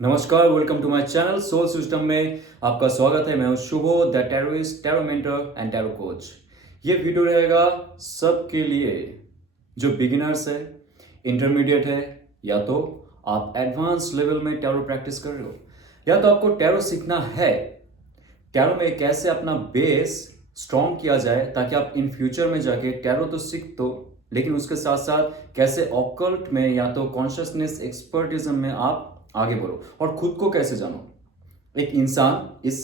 नमस्कार, welcome to my channel soul system में आपका स्वागत है। मैं हूं Shubho, the tarotist, tarot mentor and tarot coach. ये वीडियो रहेगा सबके लिए जो बिगिनर्स है, इंटरमीडिएट है, या तो आप एडवांस लेवल में टैरो प्रैक्टिस कर रहे हो, या तो आपको टैरो सीखना है। टैरो में कैसे अपना बेस स्ट्रॉन्ग किया जाए ताकि आप इन फ्यूचर में जाके टैरो तो सीख दो, लेकिन उसके साथ साथ कैसे ऑकल्ट में या तो कॉन्शियसनेस एक्सपर्टिज्म में आप आगे बढ़ो और खुद को कैसे जानो। एक इंसान इस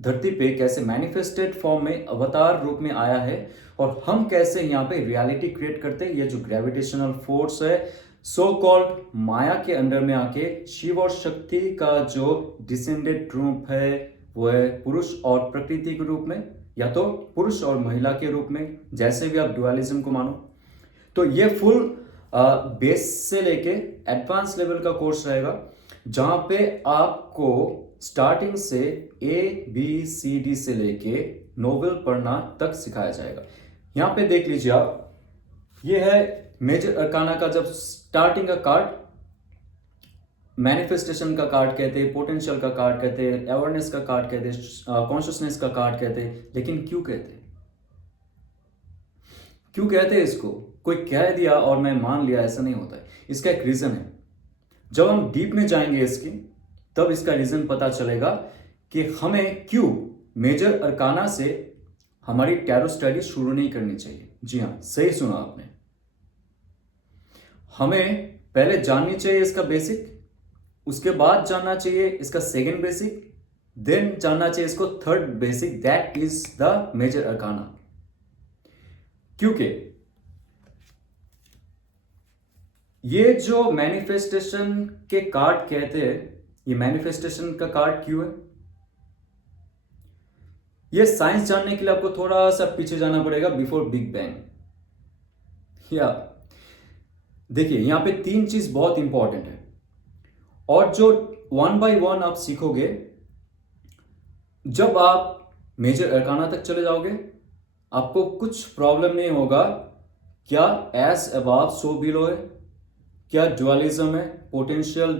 धरती पे कैसे मैनिफेस्टेड फॉर्म में अवतार रूप में आया है और हम कैसे यहाँ पे रियलिटी क्रिएट करते हैं। ये जो ग्रेविटेशनल फोर्स है, सो कॉल्ड माया के अंडर में आके शिव और शक्ति का जो डिसेंडेड रूप है वो है पुरुष और प्रकृति के रूप में, या तो पुरुष और महिला के रूप में, जैसे भी आप डुअलिज्म को मानो। तो ये फुल बेस से लेके एडवांस लेवल का कोर्स रहेगा जहां पे आपको स्टार्टिंग से ABCD से लेके नोवेल पढ़ना तक सिखाया जाएगा। यहां पे देख लीजिए आप, ये है मेजर अरकाना का जब स्टार्टिंग का कार्ड। मैनिफेस्टेशन का कार्ड कहते हैं, पोटेंशियल का कार्ड कहते हैं, अवेयरनेस का कार्ड कहते हैं, कॉन्शियसनेस का कार्ड कहते हैं। लेकिन क्यों कहते हैं? क्यों कहते हैं इसको? कोई कह दिया और मैं मान लिया, ऐसा नहीं होता है। इसका एक रीजन है। जब हम डीप में जाएंगे इसकी, तब इसका रीजन पता चलेगा कि हमें क्यों मेजर अरकाना से हमारी टैरो स्टडी शुरू नहीं करनी चाहिए। जी हाँ, सही सुना आपने। हमें पहले जाननी चाहिए इसका बेसिक, उसके बाद जानना चाहिए इसका सेकंड बेसिक, देन जानना चाहिए इसको third basic, that is the major arcana. क्योंकि ये जो मैनिफेस्टेशन के कार्ड कहते हैं, ये मैनिफेस्टेशन का कार्ड क्यों है? ये साइंस जानने के लिए आपको थोड़ा सा पीछे जाना पड़ेगा, बिफोर बिग बैंग। या देखिए, यहां पे 3 चीज बहुत इंपॉर्टेंट है और जो 1 बाय 1 आप सीखोगे। जब आप मेजर अरकाना तक चले जाओगे, आपको कुछ प्रॉब्लम नहीं होगा। क्या एस अबाव सो बिलो है, क्या डुअलिज्म है, पोटेंशियल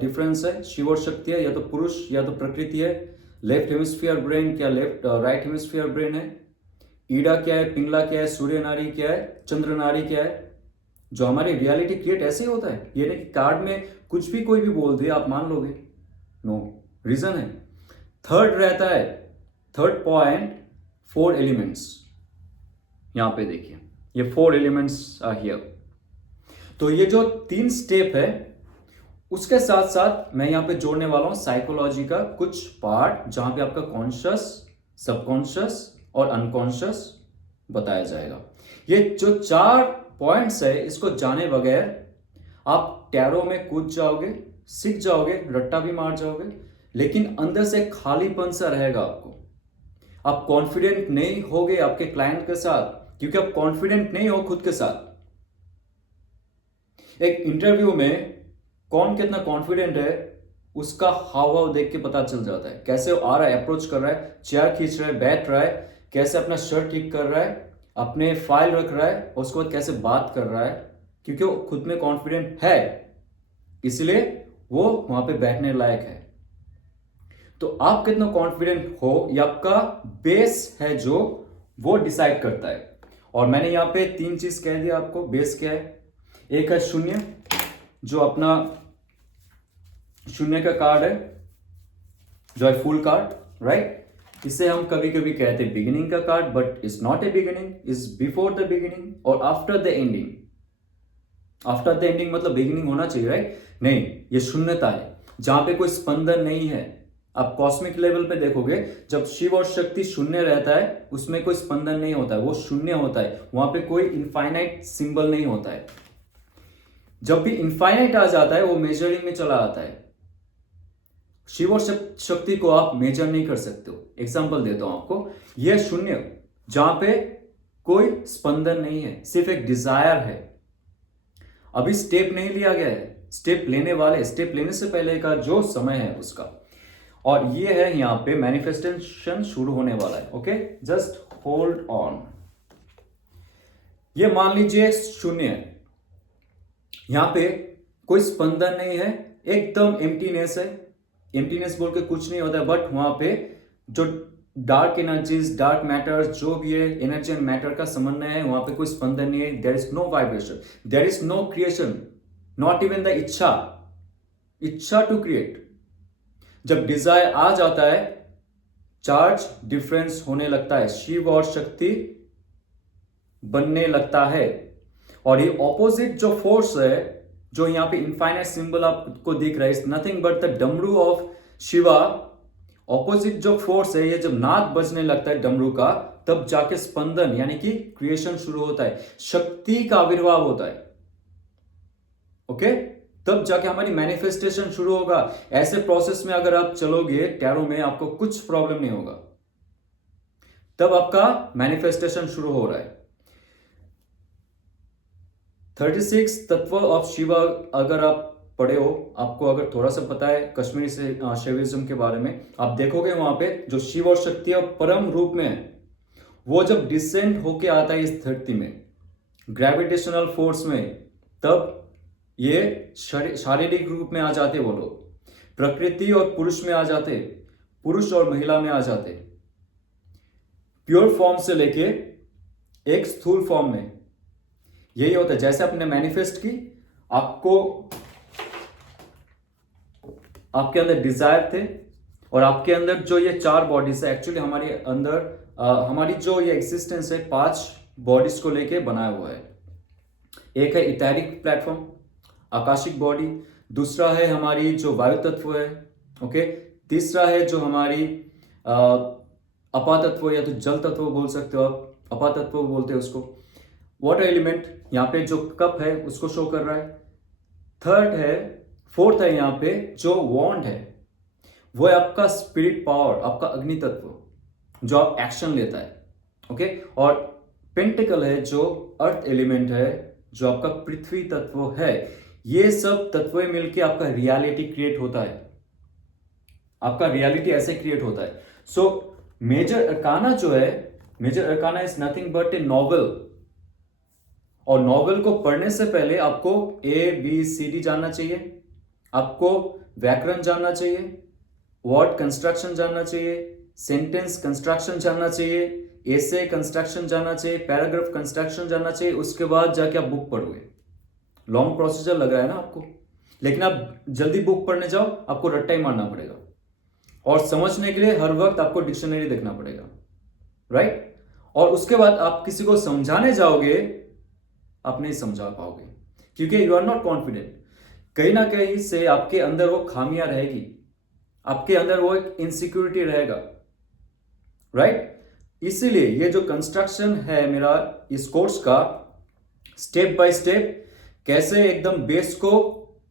डिफरेंस है, शिव और शक्ति है, या तो पुरुष या तो प्रकृति है, लेफ्ट हेमिस्फीयर ब्रेन क्या लेफ्ट राइट हेमिस्फीयर ब्रेन है, ईडा क्या है, पिंगला क्या है, सूर्य नाड़ी क्या है, चंद्र नाड़ी क्या है। जो हमारी रियलिटी क्रिएट ऐसे ही होता है। ये नहीं कि कार्ड में कुछ भी कोई भी बोल दे आप मान लोगे। नो, रीजन है। थर्ड रहता है, थर्ड पॉइंट, 4 एलिमेंट्स। यहां पे देखिए, ये 4 एलिमेंट्स आर हियर। तो ये जो 3 स्टेप है, उसके साथ साथ मैं यहां पे जोड़ने वाला हूं साइकोलॉजी का कुछ पार्ट, जहां पे आपका कॉन्शियस, सबकॉन्शियस और अनकॉन्शियस बताया जाएगा। ये जो 4 पॉइंट्स है, इसको जाने बगैर आप टैरो में कूद जाओगे, सीख जाओगे, रट्टा भी मार जाओगे, लेकिन अंदर से खालीपन सा रहेगा आपको। आप कॉन्फिडेंट नहीं होगे आपके क्लाइंट के साथ, क्योंकि आप कॉन्फिडेंट नहीं हो खुद के साथ। एक इंटरव्यू में कौन कितना कॉन्फिडेंट है, उसका हाव भाव देख के पता चल जाता है। कैसे वो आ रहा है, अप्रोच कर रहा है, चेयर खींच रहा है, बैठ रहा है, कैसे अपना शर्ट ठीक कर रहा है, अपने फाइल रख रहा है, और उसके बाद कैसे बात कर रहा है। क्योंकि वो खुद में कॉन्फिडेंट है, इसलिए वो वहां पे बैठने लायक है। तो आप कितना कॉन्फिडेंट हो, ये आपका बेस है जो वो डिसाइड करता है। और मैंने यहां पे 3 चीज कह दिया आपको। बेस क्या है? एक है शून्य, जो अपना शून्य का कार्ड है, जो है फुल कार्ड, राइट। इसे हम कभी कभी कहते हैं बिगिनिंग का card, but is not a beginning, is before the beginning और after the ending. After the ending मतलब बिगिनिंग होना चाहिए, राइट? नहीं, ये शून्यता है जहां पे कोई स्पंदन नहीं है। आप कॉस्मिक लेवल पे देखोगे, जब शिव और शक्ति शून्य रहता है, उसमें कोई स्पंदन नहीं होता है, वो शून्य होता है। वहां पे कोई इनफाइनाइट सिंबल नहीं होता है। जब भी इनफाइनाइट आ जाता है, वो मेजरिंग में चला आता है। शिव और शक्ति को आप मेजर नहीं कर सकते हो। एग्जांपल देता हूं आपको, यह शून्य जहां पे कोई स्पंदन नहीं है, सिर्फ एक डिजायर है। अभी स्टेप नहीं लिया गया है, स्टेप लेने वाले, स्टेप लेने से पहले का जो समय है उसका। और ये है यहां पे मैनिफेस्टेशन शुरू होने वाला है। Okay, just hold on. ये मान लीजिए शून्य है, यहां पे कोई स्पंदन नहीं है, एकदम एम्प्टीनेस है, एम्प्टीनेस बोल के कुछ नहीं होता है, बट वहां पे जो डार्क एनर्जीज, डार्क मैटर, जो भी है एनर्जी एंड मैटर का समन्वय है, वहां पे कोई स्पंदन नहीं है, there is no vibration, there is no creation, not even the इच्छा टू क्रिएट। जब डिजायर आ जाता है, चार्ज डिफरेंस होने लगता है, शिव और शक्ति बनने लगता है। और ये ऑपोजिट जो फोर्स है, जो यहां पे इनफाइनाइट सिंबल आपको दिख रहा है, इज नथिंग बट द डमरू ऑफ शिवा। ऑपोजिट जो फोर्स है, ये जब नाद बजने लगता है डमरू का, तब जाके स्पंदन यानी कि क्रिएशन शुरू होता है, शक्ति का आविर्भाव होता है। ओके, तब जाके हमारी मैनिफेस्टेशन शुरू होगा। ऐसे प्रोसेस में अगर आप चलोगे टैरो में, आपको कुछ प्रॉब्लम नहीं होगा, तब आपका मैनिफेस्टेशन शुरू हो रहा है। 36 तत्व ऑफ शिवा अगर आप पढ़े हो, आपको अगर थोड़ा सा पता है कश्मीरी से शैविज्म के बारे में, आप देखोगे वहां पे जो शिव और शक्ति परम रूप में है, वो जब डिसेंड होके आता है इस धरती में ग्रेविटेशनल फोर्स में, तब ये शारीरिक रूप में आ जाते, वो लोग प्रकृति और पुरुष में आ जाते, पुरुष और महिला में आ जाते, प्योर फॉर्म से लेके एक स्थूल फॉर्म में। यही होता है, जैसे आपने मैनिफेस्ट की, आपके अंदर डिजायर थे, और आपके अंदर जो ये 4 बॉडीज है, एक्चुअली हमारे अंदर हमारी जो ये एग्जिस्टेंस है 5 बॉडीज को लेके बनाया हुआ है। एक है इथेरिक प्लेटफॉर्म, आकाशिक बॉडी, दूसरा है हमारी जो वायु तत्व है, ओके, तीसरा है जो हमारी अपातत्व या तो जल तत्व बोल सकते हो आप, अपातत्व बोलते हैं उसको, वाटर एलिमेंट, यहाँ पे जो कप है उसको शो कर रहा है। फोर्थ है यहाँ पे जो वॉन्ड है, वो है आपका स्पिरिट पावर, आपका अग्नि तत्व जो आप एक्शन लेता है, ओके। और पेंटिकल है जो अर्थ एलिमेंट है, जो आपका पृथ्वी तत्व है। ये सब तत्व मिलके आपका रियलिटी क्रिएट होता है, आपका रियलिटी ऐसे क्रिएट होता है। सो मेजर अरकाना जो है, major arcana is nothing but a novel, और नॉवल को पढ़ने से पहले आपको ABCD जानना चाहिए, आपको व्याकरण जानना चाहिए, वर्ड कंस्ट्रक्शन जानना चाहिए, सेंटेंस कंस्ट्रक्शन जानना चाहिए, एसे कंस्ट्रक्शन जानना चाहिए, पैराग्राफ कंस्ट्रक्शन जानना चाहिए, उसके बाद जाके आप बुक पढ़ोगे। लॉन्ग प्रोसीजर लग रहा है ना आपको, लेकिन आप जल्दी बुक पढ़ने जाओ, आपको रट्टा ही मारना पड़ेगा, और समझने के लिए हर वक्त आपको डिक्शनरी देखना पड़ेगा, राइट। और उसके बाद आप किसी को समझाने जाओगे, आप नहीं समझा पाओगे, क्योंकि यू आर नॉट कॉन्फिडेंट। कहीं ना कहीं से आपके अंदर वो खामियां रहेगी, आपके अंदर वो एक इनसिक्योरिटी रहेगा, राइट। इसीलिए ये जो कंस्ट्रक्शन है मेरा इस कोर्स का, स्टेप बाय स्टेप कैसे एकदम बेस को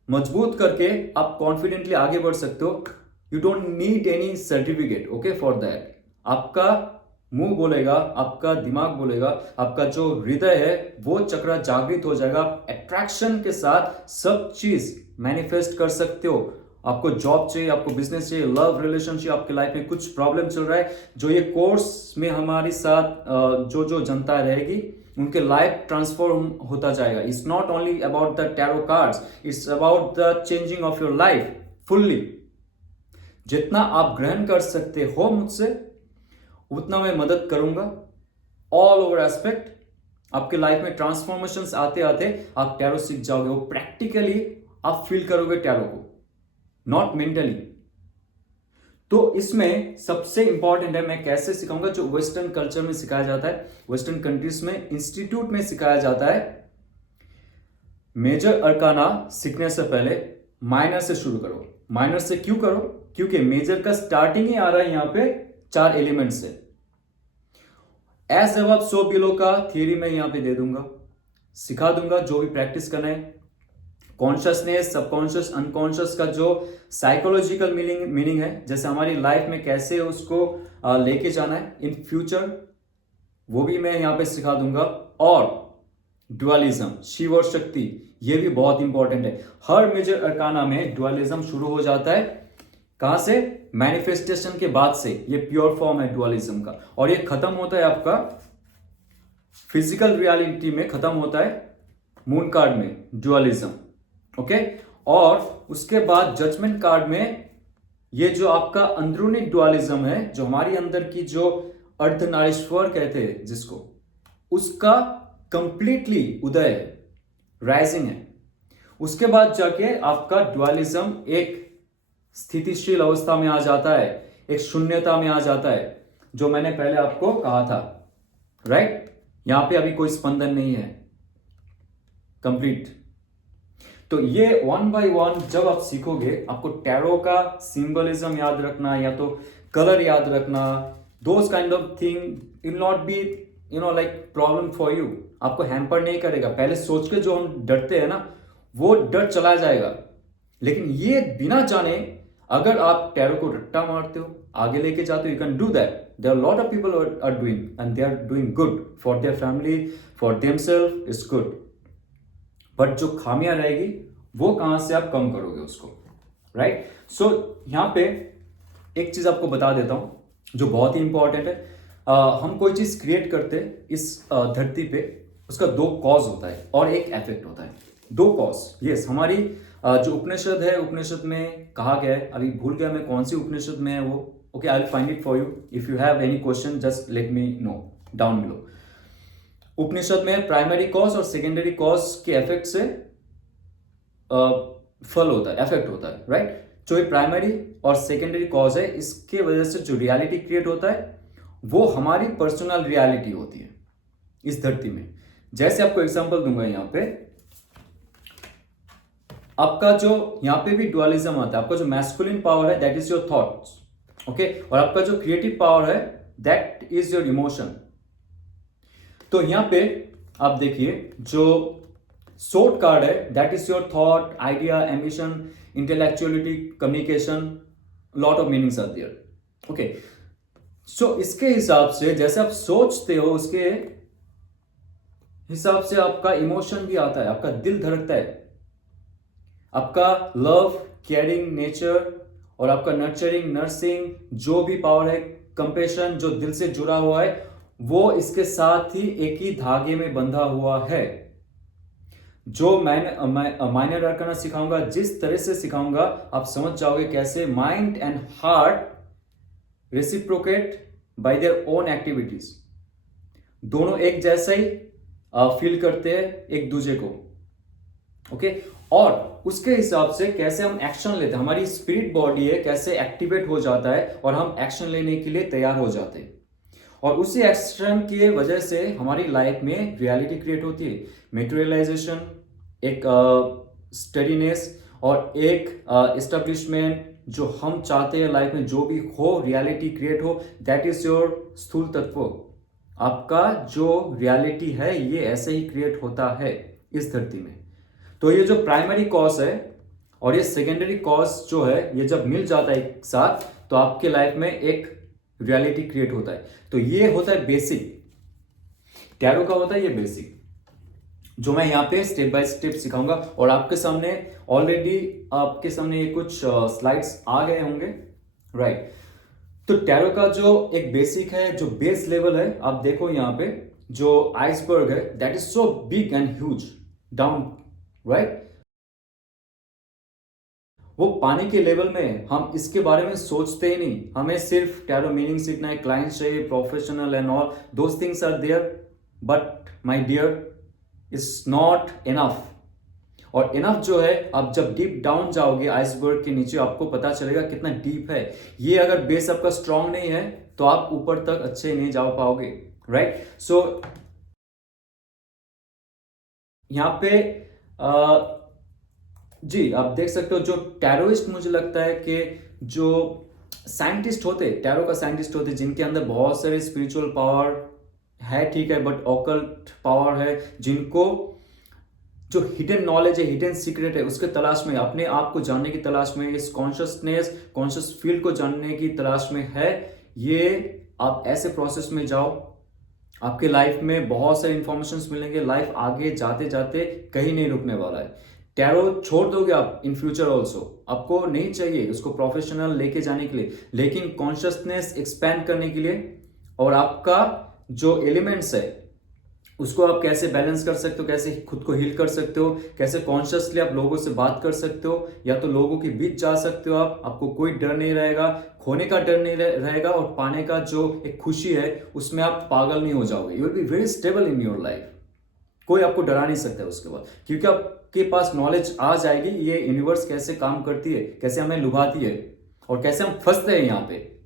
मजबूत करके आप कॉन्फिडेंटली आगे बढ़ सकते हो। You don't need any certificate, okay, for that. आपका मुंह बोलेगा, आपका दिमाग बोलेगा, आपका जो हृदय है वो चक्र जागृत हो जाएगा, आप अट्रैक्शन के साथ सब चीज मैनिफेस्ट कर सकते हो। आपको जॉब चाहिए, आपको बिजनेस चाहिए, लव रिलेशनशिप, आपके लाइफ में कुछ प्रॉब्लम चल रहा है, जो ये कोर्स में हमारे साथ जो जनता रहेगी, उनके लाइफ ट्रांसफॉर्म होता जाएगा। It's not only about the tarot cards, it's about the changing of your life fully. जितना आप ग्रहण कर सकते हो मुझसे, उतना मैं मदद करूंगा। ऑल ओवर एस्पेक्ट आपके लाइफ में ट्रांसफॉर्मेशंस आते आते आप टैरो सीख जाओगे, वो प्रैक्टिकली आप फील करोगे टैरो को, नॉट मेंटली। तो इसमें सबसे इंपॉर्टेंट है, मैं कैसे सिखाऊंगा, जो वेस्टर्न कल्चर में सिखाया जाता है, वेस्टर्न कंट्रीज में इंस्टीट्यूट में सिखाया जाता है। मेजर अरकाना सीखने से पहले माइनर से शुरू करो। माइनर से क्यों करो? क्योंकि मेजर का स्टार्टिंग ही आ रहा है यहां पे 4 एलिमेंट से। एज अब सो बिलो का थियरी मैं यहां पे दे दूंगा, सिखा दूंगा, जो भी प्रैक्टिस करना है। कॉन्शियसनेस, सबकॉन्शियस, अनकॉन्शियस का जो साइकोलॉजिकल मीनिंग है, जैसे हमारी लाइफ में कैसे उसको लेके जाना है इन फ्यूचर, वो भी मैं यहां पे सिखा दूंगा। और ड्युअलिज्म, शिव और शक्ति, ये भी बहुत इंपॉर्टेंट है। हर मेजर अरकाना में ड्युअलिज्म शुरू हो जाता है, कहां से? मैनिफेस्टेशन के बाद से। ये प्योर फॉर्म है ड्युअलिज्म का, और ये खत्म होता है आपका फिजिकल रियलिटी में, खत्म होता है मून कार्ड में ड्युअलिज्म, ओके। और उसके बाद जजमेंट कार्ड में ये जो आपका अंदरूनी डुअलिज्म है, जो हमारी अंदर की जो अर्धनारीश्वर कहते हैं जिसको, उसका कंप्लीटली उदय राइजिंग है। उसके बाद जाके आपका डुअलिज्म एक स्थितिशील अवस्था में आ जाता है, एक शून्यता में आ जाता है, जो मैंने पहले आपको कहा था, राइट। यहां पे अभी कोई स्पंदन नहीं है, कंप्लीट। तो ये 1 by 1 जब आप सीखोगे, आपको टैरो का सिंबलिज्म याद रखना या तो कलर याद रखना, those kind of thing will not be like problem for you. आपको हैम्पर नहीं करेगा। पहले सोच के जो हम डरते हैं ना, वो डर चला जाएगा। लेकिन ये बिना जाने अगर आप टैरो को रट्टा मारते हो, आगे लेके जाते हो, you can do that. There are lot of people are doing and they are doing good for their family, for themselves, is good. But जो खामियां रहेगी वो कहां से आप कम करोगे उसको, राइट। सो यहां पे एक चीज आपको बता देता हूं जो बहुत ही इंपॉर्टेंट है। हम कोई चीज क्रिएट करते इस धरती पे, उसका 2 कॉज होता है और एक इफेक्ट होता है। 2 कॉज, यस। हमारी जो उपनिषद है, उपनिषद में कहा गया है, अभी भूल गया मैं कौन सी उपनिषद में है वो। Okay, I will find it for you. If you have any question just let me know down below. Upanishad में प्राइमरी कॉज और सेकेंडरी कॉज के इफेक्ट से फल होता है, इफेक्ट होता है, राइट। जो ये प्राइमरी और सेकेंडरी कॉज है, इसके वजह से जो रियलिटी क्रिएट होता है वो हमारी पर्सनल रियलिटी होती है इस धरती में। जैसे आपको एग्जांपल दूंगा, यहां पे आपका जो यहां पे भी डुअलिज्म आता है। आपका जो मैस्कुलिन पावर है that is your thoughts, okay, और आपका जो क्रिएटिव पावर है दैट इज योर इमोशन। तो यहां पे आप देखिए, जो सोर्ड कार्ड है that is your thought, idea, ambition, intellectuality, communication, lot of meanings are there, okay. So इसके हिसाब से जैसे आप सोचते हो, उसके हिसाब से आपका इमोशन भी आता है, आपका दिल धड़कता है। आपका लव, केयरिंग नेचर और आपका नर्चरिंग, नर्सिंग, जो भी पावर है, कंपेशन, जो दिल से जुड़ा हुआ है, वो इसके साथ ही एक ही धागे में बंधा हुआ है। जो मैं माइनर आर्काना सिखाऊंगा, जिस तरह से सिखाऊंगा आप समझ जाओगे कैसे mind and heart reciprocate bye their own activities. दोनों एक जैसा ही फील करते हैं एक दूसरे को, ओके। और उसके हिसाब से कैसे हम एक्शन लेते हैं, हमारी स्पिरिट बॉडी है कैसे एक्टिवेट हो जाता है और हम एक्शन लेने के लिए तैयार हो जाते हैं। और उसी एक्शन की वजह से हमारी लाइफ में रियलिटी क्रिएट होती है। मेटेरियलाइजेशन, एक स्टडीनेस और एक एस्टेब्लिशमेंट, जो हम चाहते हैं लाइफ में जो भी हो, रियलिटी क्रिएट हो, दैट इज योर स्थूल तत्व। आपका जो रियलिटी है ये ऐसे ही क्रिएट होता है इस धरती में। तो ये जो प्राइमरी कॉज है और ये सेकेंडरी कॉज जो है, ये जब मिल जाता है एक साथ, तो आपके लाइफ में एक रियलिटी क्रिएट होता है। तो ये होता है बेसिक, टैरो का होता है ये बेसिक, जो मैं यहाँ पे स्टेप बाय स्टेप सिखाऊंगा। और आपके सामने ऑलरेडी आपके सामने ये कुछ स्लाइड्स आ गए होंगे, राइट। तो टैरो का जो एक बेसिक है, जो बेस लेवल है, आप देखो यहाँ पे जो आइसबर्ग है that is so big and huge down, right. वो पानी के लेवल में, हम इसके बारे में सोचते ही नहीं। हमें सिर्फ टैरो मीनिंग सीखना है, क्लाइंट्स चाहिए, professional and all those things are there, but my dear is not enough. और इनफ जो है, आप जब डीप डाउन जाओगे आइसबर्ग के नीचे, आपको पता चलेगा कितना डीप है ये। अगर बेस आपका स्ट्रांग नहीं है तो आप ऊपर तक अच्छे नहीं जा पाओगे, राइट। सो यहां पे जी आप देख सकते हो, जो टैरोइस्ट, मुझे लगता है कि जो साइंटिस्ट होते, टैरो का साइंटिस्ट होते, जिनके अंदर बहुत सारे स्पिरिचुअल पावर है, ठीक है, बट ऑकल्ट पावर है, जिनको जो हिडन नॉलेज है, हिडन सीक्रेट है, उसके तलाश में, अपने आप को जानने की तलाश में, इस कॉन्शियसनेस, कॉन्शियस फील्ड को जानने की तलाश में है। ये आप ऐसे प्रोसेस में जाओ, आपके लाइफ में बहुत सारे इंफॉर्मेशन मिलेंगे। लाइफ आगे जाते जाते कहीं नहीं रुकने वाला है। टैरो छोड़ दोगे आप इन फ्यूचर ऑल्सो, आपको नहीं चाहिए उसको प्रोफेशनल लेके जाने के लिए, लेकिन कॉन्शियसनेस एक्सपैंड करने के लिए और आपका जो एलिमेंट्स है उसको आप कैसे बैलेंस कर सकते हो, कैसे खुद को हील कर सकते हो, कैसे कॉन्शियसली आप लोगों से बात कर सकते हो, या तो लोगों के बीच जा सकते हो आप, आपको कोई डर नहीं रहेगा, खोने का डर नहीं रहेगा, और पाने का जो एक खुशी है उसमें आप पागल नहीं हो जाओगे। You will be very stable in your life. कोई आपको डरा नहीं सकता है उसके बाद, क्योंकि आपके पास नॉलेज आ जाएगी ये यूनिवर्स कैसे काम करती है, कैसे हमें लुभाती है, और कैसे हम फंसते हैं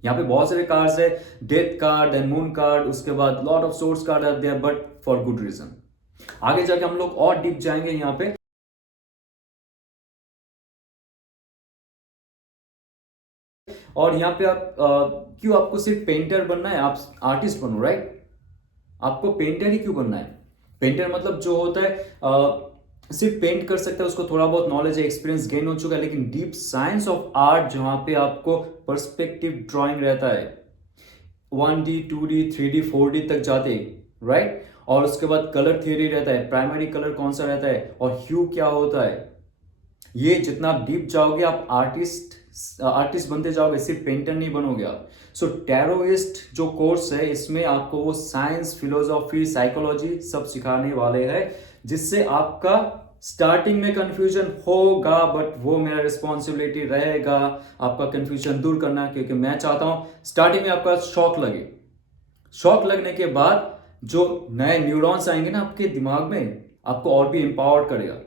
यहाँ पे बहुत सारे कार्ड्स है, death card and moon card, उसके बाद lot of source card are there, but for good reason. आगे जाके हम लोग और डीप जाएंगे यहाँ पे। और यहाँ पे आप क्यों आपको सिर्फ पेंटर बनना है, आप आर्टिस्ट बनो, राइट? आपको पेंटर ही क्यों बनना है? पेंटर मतलब जो होता है सिर्फ पेंट कर सकता है, उसको थोड़ा बहुत नॉलेज है, एक्सपीरियंस गेन हो चुका है, लेकिन डीप साइंस ऑफ आर्ट जहां पे आपको पर्सपेक्टिव ड्राइंग रहता है, 1D 2D 3D 4D तक जाते, राइट? और उसके बाद कलर थियरी रहता है, प्राइमरी कलर कौन सा रहता है और ह्यू क्या होता है, ये जितना आप डीप जाओगे आप आर्टिस्ट बनते जाओगे, सिर्फ पेंटर नहीं बनोगे आप। सो टैरोइस्ट जो कोर्स है इसमें आपको वो साइंस, फिलोसॉफी, साइकोलॉजी सब सिखाने वाले हैं, जिससे आपका स्टार्टिंग में कंफ्यूजन होगा, बट वो मेरा रिस्पॉन्सिबिलिटी रहेगा आपका कंफ्यूजन दूर करना, क्योंकि मैं चाहता हूं स्टार्टिंग में आपका शॉक लगे। शॉक लगने के बाद जो नए न्यूरॉन्स आएंगे ना आपके दिमाग में, आपको और भी एम्पावर्ड करेगा,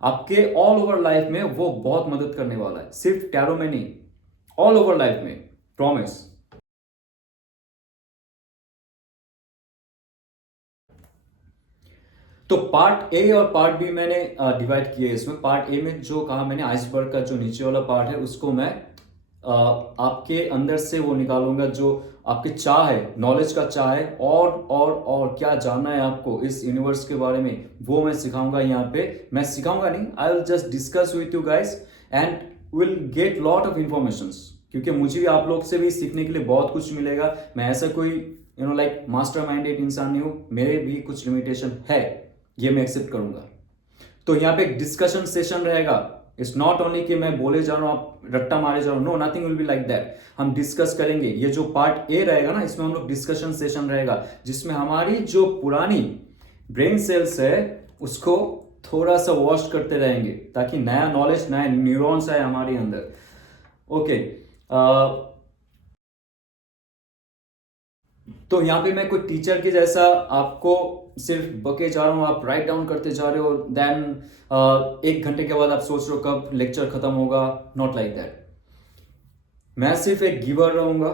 आपके ऑल ओवर लाइफ में वो बहुत मदद करने वाला है, सिर्फ टैरो में नहीं, ऑल ओवर लाइफ में, प्रॉमिस। तो पार्ट ए और पार्ट बी मैंने डिवाइड किए इसमें। पार्ट ए में जो कहा मैंने, आइसबर्ग का जो नीचे वाला पार्ट है उसको मैं आपके अंदर से वो निकालूंगा, जो आपके चाह है, नॉलेज का चाह है, और क्या जानना है आपको इस यूनिवर्स के बारे में, वो मैं सिखाऊंगा यहाँ पे। मैं सिखाऊंगा नहीं, I will just discuss with you guys and will get lot of information, क्योंकि मुझे भी आप लोग से भी सीखने के लिए बहुत कुछ मिलेगा। मैं ऐसा कोई लाइक मास्टर माइंडेड इंसान नहीं हूँ, मेरे भी कुछ लिमिटेशन है, ये मैं एक्सेप्ट करूंगा। तो यहाँ पे एक डिस्कशन सेशन रहेगा। इट्स नॉट ओनली कि मैं बोले जा रहा हूँ आप रट्टा मारे जा रहा हूँ, no, nothing will be like that. हम डिस्कस करेंगे। ये जो पार्ट ए रहेगा ना, इसमें हम लोग डिस्कशन सेशन रहेगा, जिसमें हमारी जो पुरानी ब्रेन सेल्स है उसको थोड़ा सा वॉश करते रहेंगे, ताकि नया नॉलेज, नया न्यूरॉन्स आए हमारे अंदर। ओके, तो यहाँ पे मैं कोई टीचर के जैसा आपको सिर्फ बके जा रहा हूँ, आप राइट डाउन करते जा रहे हो, देन 1 घंटे के बाद आप सोच रहे हो कब लेक्चर खत्म होगा। Not like that. मैं सिर्फ एक गिवर रहूंगा।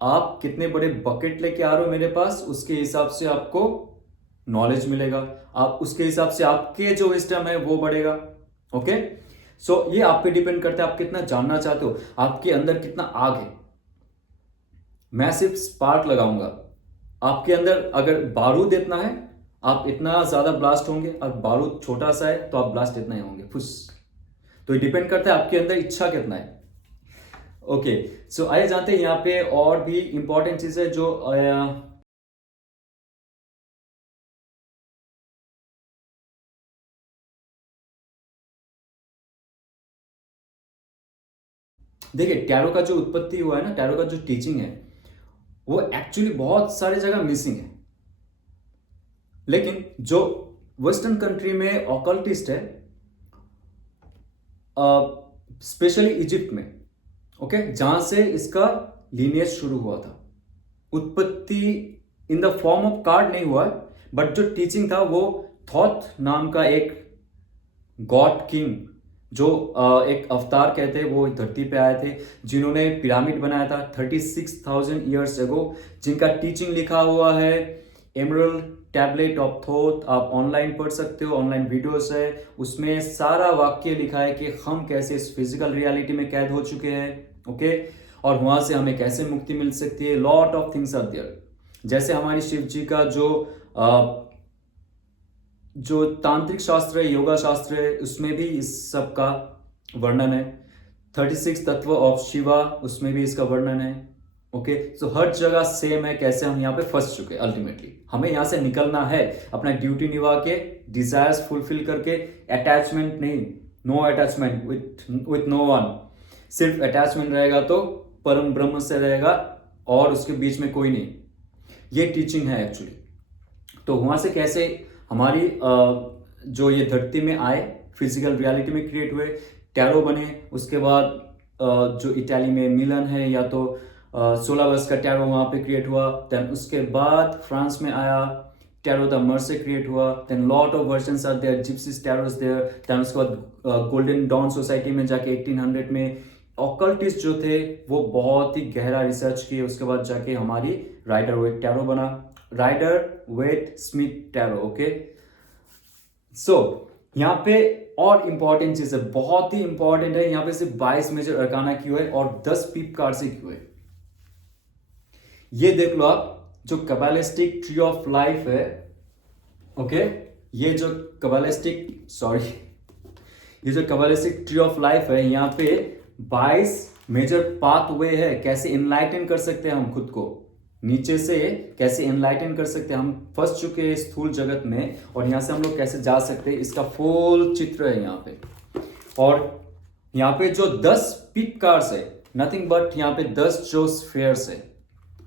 आप कितने बड़े बकेट लेके आ रहे हो मेरे पास, उसके हिसाब से आपको नॉलेज मिलेगा, आप उसके हिसाब से आपके जो विजडम है वो बढ़ेगा। ओके, सो ये आप पे डिपेंड करता है आप कितना जानना चाहते हो, आपके अंदर कितना आग है। मैं सिर्फ स्पार्क लगाऊंगा। आपके अंदर अगर बारूद इतना है, आप इतना ज्यादा ब्लास्ट होंगे, और बारूद छोटा सा है तो आप ब्लास्ट इतना ही होंगे, फुस। तो ये डिपेंड करता है आपके अंदर इच्छा कितना है। ओके, सो आइए जानते हैं यहाँ पे और भी इंपॉर्टेंट चीज है जो देखिए, टैरो का जो उत्पत्ति हुआ है ना, टैरो का जो टीचिंग है वो एक्चुअली बहुत सारी जगह मिसिंग है। लेकिन जो वेस्टर्न कंट्री में ऑकल्टिस्ट है, स्पेशली इजिप्ट में, ओके, जहां से इसका लीनियज शुरू हुआ था, उत्पत्ति in the form of card नहीं हुआ, बट जो टीचिंग था वो थॉथ नाम का एक गॉड किंग, जो एक अवतार कहते हैं, वो धरती पे आए थे, जिन्होंने पिरामिड बनाया था 36,000 ईयर्स एगो, जिनका टीचिंग लिखा हुआ है एमरल्ड टैबलेट ऑफ थॉट। आप ऑनलाइन पढ़ सकते हो, ऑनलाइन वीडियोस है, उसमें सारा वाक्य लिखा है कि हम कैसे इस फिजिकल रियलिटी में कैद हो चुके हैं, ओके, और वहां से हमें कैसे मुक्ति मिल सकती है। Lot of things are there. जैसे हमारी शिव जी का जो तांत्रिक शास्त्र है, योगा शास्त्र है, उसमें भी इस सब का वर्णन है। 36 तत्व ऑफ शिवा, उसमें भी इसका वर्णन है। ओके, सो हर जगह सेम है, कैसे हम यहाँ पे फंस चुके। अल्टीमेटली हमें यहाँ से निकलना है, अपना ड्यूटी निभा के, डिजायर्स फुलफिल करके, अटैचमेंट नहीं, no attachment with no one. सिर्फ अटैचमेंट रहेगा तो परम ब्रह्म से रहेगा, और उसके बीच में कोई नहीं। ये टीचिंग है एक्चुअली। तो वहां से कैसे हमारी जो ये धरती में आए, फिजिकल रियलिटी में क्रिएट हुए, टैरो बने। उसके बाद जो इटाली में मिलन है, या तो 16 वर्ष का टैरो वहां पे क्रिएट हुआ। देन उसके बाद फ्रांस में आया, टैरो द मर से क्रिएट हुआ। Then lot of versions are there, gypsies tarots there. Then उसके बाद गोल्डन डॉन सोसाइटी में जाके 1800 में ऑकल्टिस्ट जो थे वो बहुत ही गहरा रिसर्च किए। उसके बाद जाके हमारी राइडर वेट टैरो बना, Rider Waite Smith tarot. Okay, so यहाँ पे और इंपॉर्टेंट चीज है, बहुत ही इंपॉर्टेंट है। यहाँ पे सिर्फ 22 मेजर अरकाना क्यों है और 10 पीप कार्ड से क्यों है, ये देख लो आप। जो कबालिस्टिक ट्री ऑफ लाइफ है, ओके, ये जो कबालिस्टिक ट्री ऑफ लाइफ है, यहाँ पे 22 मेजर पाथवे है। कैसे इनलाइटन कर सकते हैं हम खुद को, नीचे से कैसे इनलाइटन कर सकते हैं। हम फंस चुके हैं स्थूल जगत में, और यहां से हम लोग कैसे जा सकते हैं, इसका फुल चित्र है यहाँ पे। और यहाँ पे जो 10 पीप कार्ड्स है, नथिंग बट यहाँ पे 10 जो स्फीयर्स है।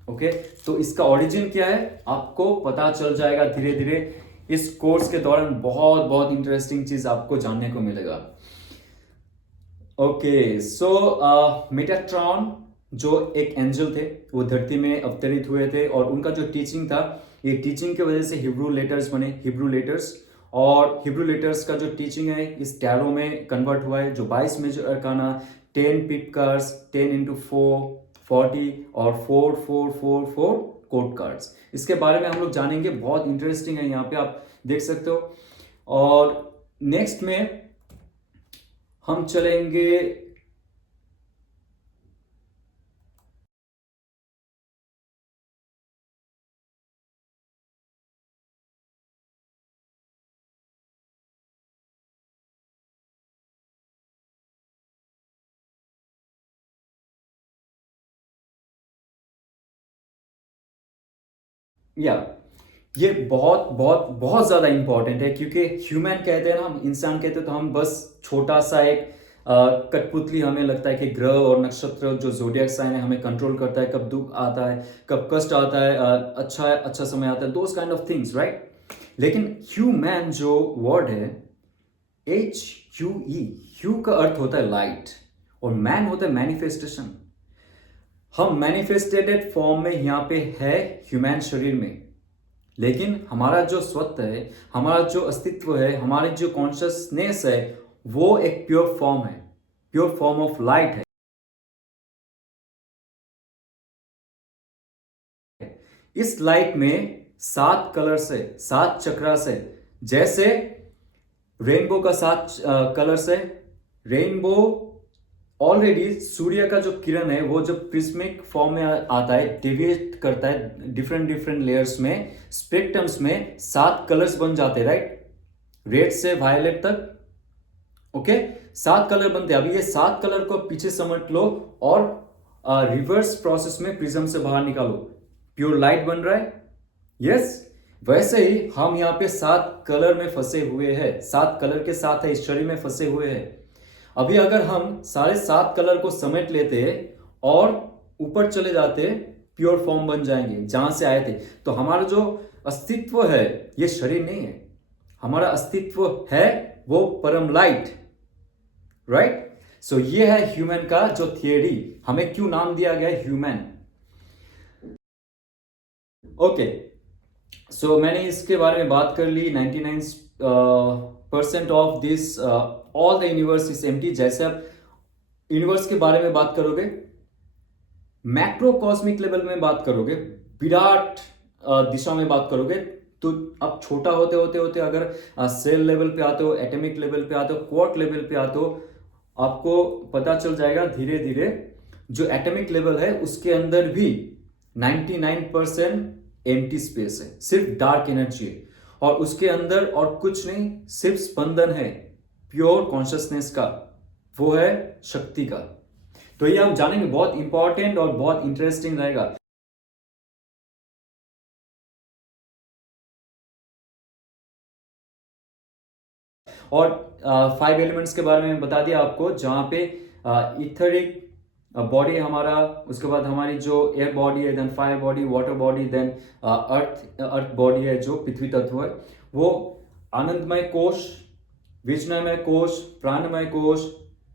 ओके, तो इसका ओरिजिन क्या है आपको पता चल जाएगा धीरे धीरे इस कोर्स के दौरान। बहुत बहुत इंटरेस्टिंग चीज आपको जानने को मिलेगा। ओके, सो मेटाट्रॉन जो एक एंजल थे, वो धरती में अवतरित हुए थे, और उनका जो टीचिंग था, ये टीचिंग की वजह से हिब्रू लेटर्स बने, हिब्रू लेटर्स। और हिब्रू लेटर्स का जो टीचिंग है इस टैरो में कन्वर्ट हुआ है। जो 22 मेजर अरकाना, 10 पिप कार्ड्स, 10 इंटू 4 40, और 4 4 4 4 कोड कार्ड्स। इसके बारे में हम लोग जानेंगे, बहुत इंटरेस्टिंग है, यहाँ पे आप देख सकते हो। और नेक्स्ट में हम चलेंगे या ये बहुत बहुत बहुत ज्यादा इंपॉर्टेंट है, क्योंकि ह्यूमन कहते हैं ना, हम इंसान कहते हैं, तो हम बस छोटा सा एक कठपुतली। हमें लगता है कि ग्रह और नक्षत्र जो जोडियक साइन है हमें कंट्रोल करता है, कब दुख आता है, कब कष्ट आता है, अच्छा समय आता है, दोस काइंड ऑफ थिंग्स, राइट। लेकिन ह्यूमन जो वर्ड है, HUE, ह्यू का अर्थ होता है लाइट, और मैन होता है मैनिफेस्टेशन। हम मैनिफेस्टेड फॉर्म में यहाँ पे है ह्यूमन शरीर में, लेकिन हमारा जो स्वत्व है, हमारा जो अस्तित्व है, हमारी जो कॉन्शियसनेस है, वो एक प्योर फॉर्म है, प्योर फॉर्म ऑफ लाइट है। इस लाइट में 7 कलर से, 7 चक्रा से, जैसे रेनबो का 7 कलर्स है। रेनबो ऑलरेडी सूर्य का जो किरण है वो जब प्रिज्मिक फॉर्म में आता है, डेविएट करता है डिफरेंट डिफरेंट लेयर्स में, स्पेक्ट्रम्स में 7 कलर्स बन जाते हैं, राइट, रेड से वायलेट तक। ओके, 7 कलर बनते हैं। अभी ये 7 कलर को पीछे समझ लो, और रिवर्स प्रोसेस में प्रिज्म से बाहर निकालो, प्योर लाइट बन रहा है। यस, वैसे ही हम यहाँ पे 7 कलर में फंसे हुए हैं, 7 कलर के साथ है इस शरीर में फंसे हुए हैं। अभी अगर हम सारे 7 कलर को समेट लेते और ऊपर चले जाते, प्योर फॉर्म बन जाएंगे जहां से आए थे। तो हमारा जो अस्तित्व है ये शरीर नहीं है, हमारा अस्तित्व है वो परम लाइट, राइट। सो ये है ह्यूमन का जो थियरी, हमें क्यों नाम दिया गया ह्यूमन। ओके, सो मैंने इसके बारे में बात कर ली। 99% of this all the universe is empty. जैसे आप यूनिवर्स के बारे में बात करोगे, मैक्रो कॉस्मिक लेवल में बात करोगे, विराट दिशा में बात करोगे, तो अब छोटा होते होते होते अगर सेल लेवल पे आते हो, एटॉमिक लेवल पे आते हो, क्वार्क लेवल पे आते हो, आपको पता चल जाएगा धीरे धीरे जो एटॉमिक लेवल है उसके अंदर भी 99% एम्प्टी स्पेस है, सिर्फ डार्क एनर्जी है, और उसके अंदर और कुछ नहीं, सिर्फ स्पंदन है प्योर कॉन्शियसनेस का, वो है शक्ति का। तो ये हम जानेंगे, बहुत इंपॉर्टेंट और बहुत इंटरेस्टिंग रहेगा। और 5 एलिमेंट्स के बारे में बता दिया आपको, जहां पे इथरिक, बॉडी हमारा, उसके बाद हमारी जो एयर बॉडी है, then fire body, water body, then earth body है जो पृथ्वी तत्व है, वो आनंदमय कोश, विजनमय कोश, प्राणमय कोश,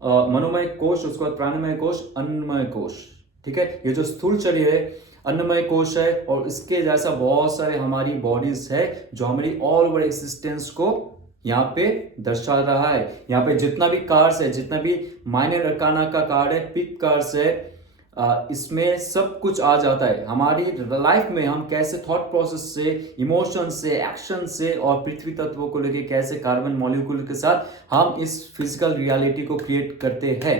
मनोमय कोश, उसके बाद प्राणमय कोश, अन्नमय कोश। ठीक है, ये जो स्थूल शरीर है अन्नमय कोश है, और इसके जैसा बहुत सारे हमारी बॉडीज है जो हमारी ऑल ओवर एक्सिस्टेंस को यहाँ पे दर्शा रहा है। यहाँ पे जितना भी कार्ड्स है, जितना भी माइनर अरकाना का कार्ड है, पिक कार्ड्स है, इसमें सब कुछ आ जाता है। हमारी लाइफ में हम कैसे थॉट प्रोसेस से, इमोशन से, एक्शन से और पृथ्वी तत्वों को लेके कैसे कार्बन मॉलिक्यूल के साथ हम इस फिजिकल रियलिटी को क्रिएट करते हैं।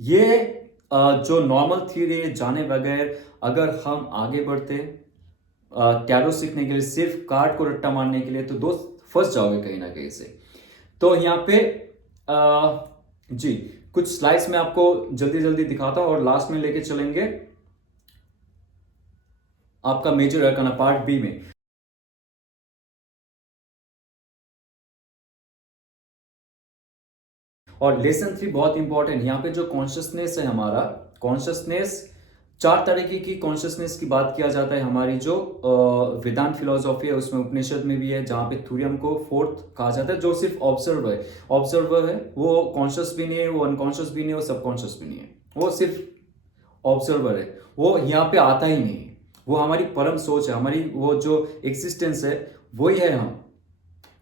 ये जो नॉर्मल थियरी जाने बगैर अगर हम आगे बढ़ते टैरो सीखने के लिए, सिर्फ कार्ड को रट्टा मारने के लिए, तो दोस्त फंस जाओगे कहीं ना कहीं से। तो यहाँ पे जी कुछ स्लाइड्स में आपको जल्दी जल्दी दिखाता हूं और लास्ट में लेके चलेंगे आपका मेजर अरकाना पार्ट बी में। और लेसन 3 बहुत इंपॉर्टेंट। यहाँ पे जो कॉन्शियसनेस है, हमारा कॉन्शियसनेस, 4 तरीके की कॉन्शियसनेस की बात किया जाता है। हमारी जो वेदांत फिलोसॉफी है उसमें, उपनिषद में भी है, जहाँ पे थूरियम को 4th कहा जाता है, जो सिर्फ ऑब्जर्वर है। वो कॉन्शियस भी नहीं है, वो अनकॉन्शियस भी नहीं है, वो सबकॉन्शियस भी नहीं है, वो सिर्फ ऑब्जर्वर है। वो यहाँ पे आता ही नहीं, वो हमारी परम सोच है, हमारी वो जो एक्सिस्टेंस है वही है हम।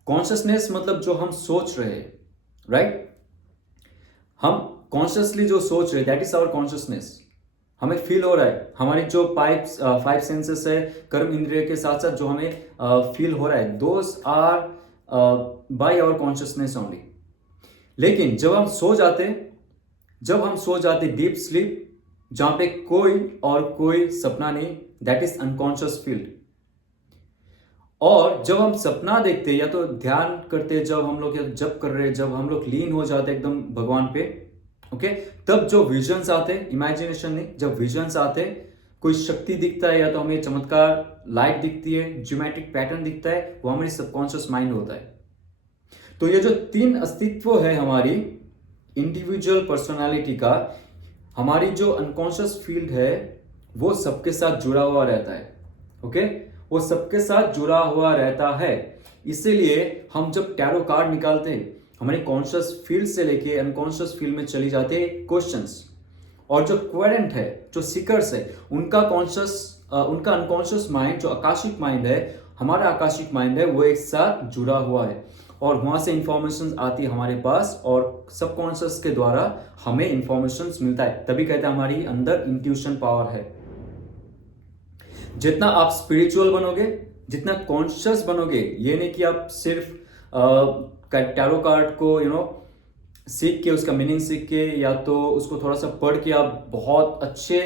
कॉन्शियसनेस मतलब जो हम सोच रहे हैं, राइट, हम कॉन्शियसली जो सोच रहे, दैट इज आवर कॉन्शियसनेस। हमें फील हो रहा है, हमारी जो 5 सेंसेस है, कर्म इंद्रिय के साथ साथ जो हमें फील हो रहा है, those are by our consciousness only. लेकिन जब हम सो जाते डीप स्लीप, जहां पे कोई सपना नहीं, दैट इज अनकॉन्शियस फील्ड। और जब हम सपना देखते या तो ध्यान करते, जब हम लोग जप कर रहे, जब हम लोग लीन हो जाते एकदम भगवान पे, ओके, तब जो विजन्स आते, इमेजिनेशन नहीं, जब विजन्स आते, कोई शक्ति दिखता है या तो हमें चमत्कार, लाइट दिखती है, ज्योमेट्रिक पैटर्न दिखता है, वो हमारी सबकॉन्शियस माइंड होता है। तो ये जो 3 अस्तित्व है हमारी इंडिविजुअल पर्सनालिटी का, हमारी जो अनकॉन्शियस फील्ड है वो सबके साथ जुड़ा हुआ रहता है। ओके, वो सबके साथ जुड़ा हुआ रहता है। इसीलिए हम जब टैरो कार्ड निकालते हैं, हमारी कॉन्शियस फील्ड से लेके अनकॉन्शियस फील्ड में चली जाते हैं क्वेश्चंस, और जो क्वेरेंट है, जो सीकर्स है, उनका अनकॉन्शियस माइंड, जो आकाशिक माइंड है, हमारा आकाशिक माइंड है, वो एक साथ जुड़ा हुआ है, और वहां से इंफॉर्मेशन आती है हमारे पास, और सबकॉन्शियस के द्वारा हमें इंफॉर्मेशन मिलता है। तभी कहते हैं हमारी अंदर इंट्यूशन पावर है। जितना आप स्पिरिचुअल बनोगे, जितना कॉन्शियस बनोगे, ये नहीं कि आप सिर्फ टैरो कार्ड को सीख के, उसका मीनिंग सीख के, या तो उसको थोड़ा सा पढ़ के आप बहुत अच्छे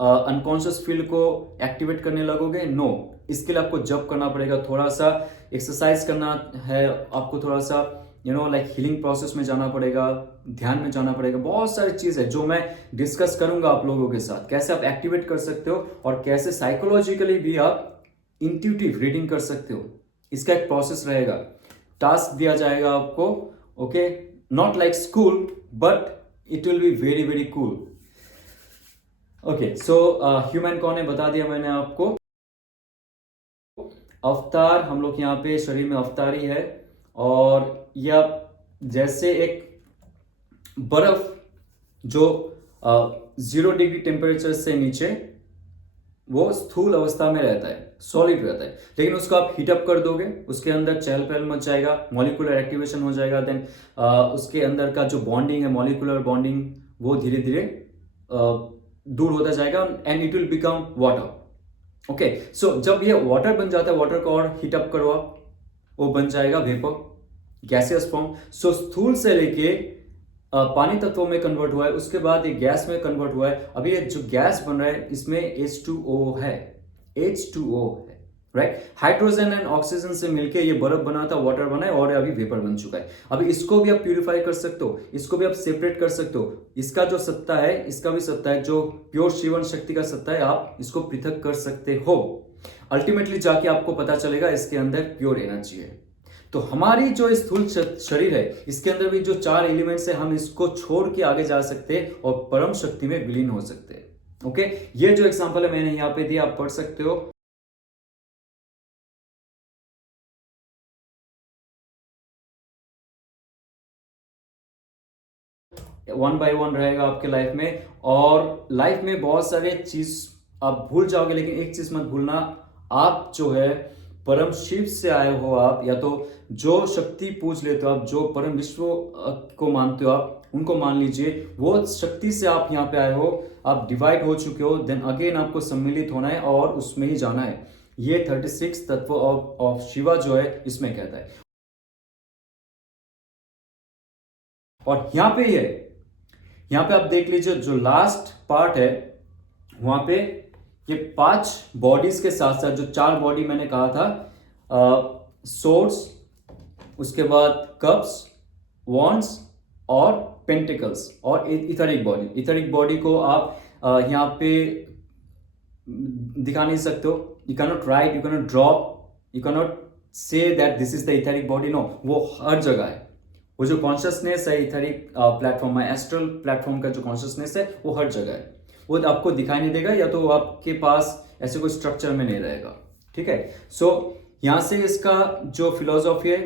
अनकॉन्शियस फील्ड को एक्टिवेट करने लगोगे। नो, इसके लिए आपको जब करना पड़ेगा, थोड़ा सा एक्सरसाइज करना है आपको, थोड़ा सा लाइक हीलिंग प्रोसेस में जाना पड़ेगा, ध्यान में जाना पड़ेगा। बहुत सारी चीज है जो मैं डिस्कस करूंगा आप लोगों के साथ, कैसे आप एक्टिवेट कर सकते हो और कैसे साइकोलॉजिकली भी आप इंट्यूटिव रीडिंग कर सकते हो। इसका एक प्रोसेस रहेगा, टास्क दिया जाएगा आपको। Okay, not like school, but it will be very very cool. Okay, so human कौन है बता दिया मैंने आपको। अवतार, हम लोग यहाँ पे शरीर में अवतारी है, और यह जैसे एक बर्फ जो 0 डिग्री टेम्परेचर से नीचे वो स्थूल अवस्था में रहता है, सॉलिड रहता है, लेकिन उसको आप हीटअप कर दोगे, उसके अंदर चहल पहल मच जाएगा, मॉलिक्यूलर एक्टिवेशन हो जाएगा, देन उसके अंदर का जो बॉन्डिंग है, मॉलिक्यूलर बॉन्डिंग, वो धीरे धीरे दूर होता जाएगा, and it will become water. Okay, so जब ये वाटर बन जाता है, वाटर को और हीटअप करो आप, वो बन जाएगा वेपर, गैसियस फॉर्म। सो स्थूल से लेके पानी तत्वों में कन्वर्ट हुआ है, उसके बाद ये गैस में कन्वर्ट हुआ है। अभी ये जो गैस बन रहा है इसमें H2O है, H2O है, राइट। हाइड्रोजन एंड ऑक्सीजन से मिलके ये बर्फ बना था, वाटर बना है, और अभी वेपर बन चुका है। अभी इसको भी आप प्यूरिफाई कर सकते हो, इसको भी आप सेपरेट कर सकते हो। इसका जो सत्ता है, इसका भी सत्ता है, जो प्योर शिवन शक्ति का सत्ता है, आप इसको पृथक कर सकते हो। अल्टीमेटली जाके आपको पता चलेगा इसके अंदर प्योर एनर्जी है। तो हमारी जो स्थूल शरीर है, इसके अंदर भी जो 4 एलिमेंट्स है, हम इसको छोड़ के आगे जा सकते हैं और परम शक्ति में विलीन हो सकते हैं। ओके, ये जो एग्जांपल है मैंने यहां पे दिया, आप पढ़ सकते हो। वन बाय वन रहेगा आपके लाइफ में, और लाइफ में बहुत सारे चीज आप भूल जाओगे, लेकिन एक चीज मत भूलना, आप जो है परम शिव से आए हो आप, या तो जो शक्ति पूज लेते हो आप, जो परम विश्व को मानते हो आप, उनको मान लीजिए, वो शक्ति से आप यहाँ पे आए हो, आप डिवाइड हो चुके हो, देन अगेन आपको सम्मिलित होना है और उसमें ही जाना है। ये 36 तत्व ऑफ शिवा जो है इसमें कहता है। और यहाँ पे आप देख लीजिए, जो लास्ट पार्ट है वहां पे ये 5 बॉडीज के साथ साथ जो 4 बॉडी मैंने कहा था, सोर्स, उसके बाद कप्स, वॉन्ड्स और पेंटिकल्स और इथरिक बॉडी को आप यहाँ पे दिखा नहीं सकते हो। You can not write, you can not draw, you can not say that this is the etheric body. No, वो हर जगह है। वो जो कॉन्शियसनेस है इथरिक प्लेटफॉर्म है, एस्ट्रल प्लेटफॉर्म का जो कॉन्शियसनेस है वो हर जगह है। वो आपको दिखाई नहीं देगा, या तो वो आपके पास ऐसे कोई स्ट्रक्चर में नहीं रहेगा। ठीक है, सो यहां से इसका जो फिलोसॉफी है,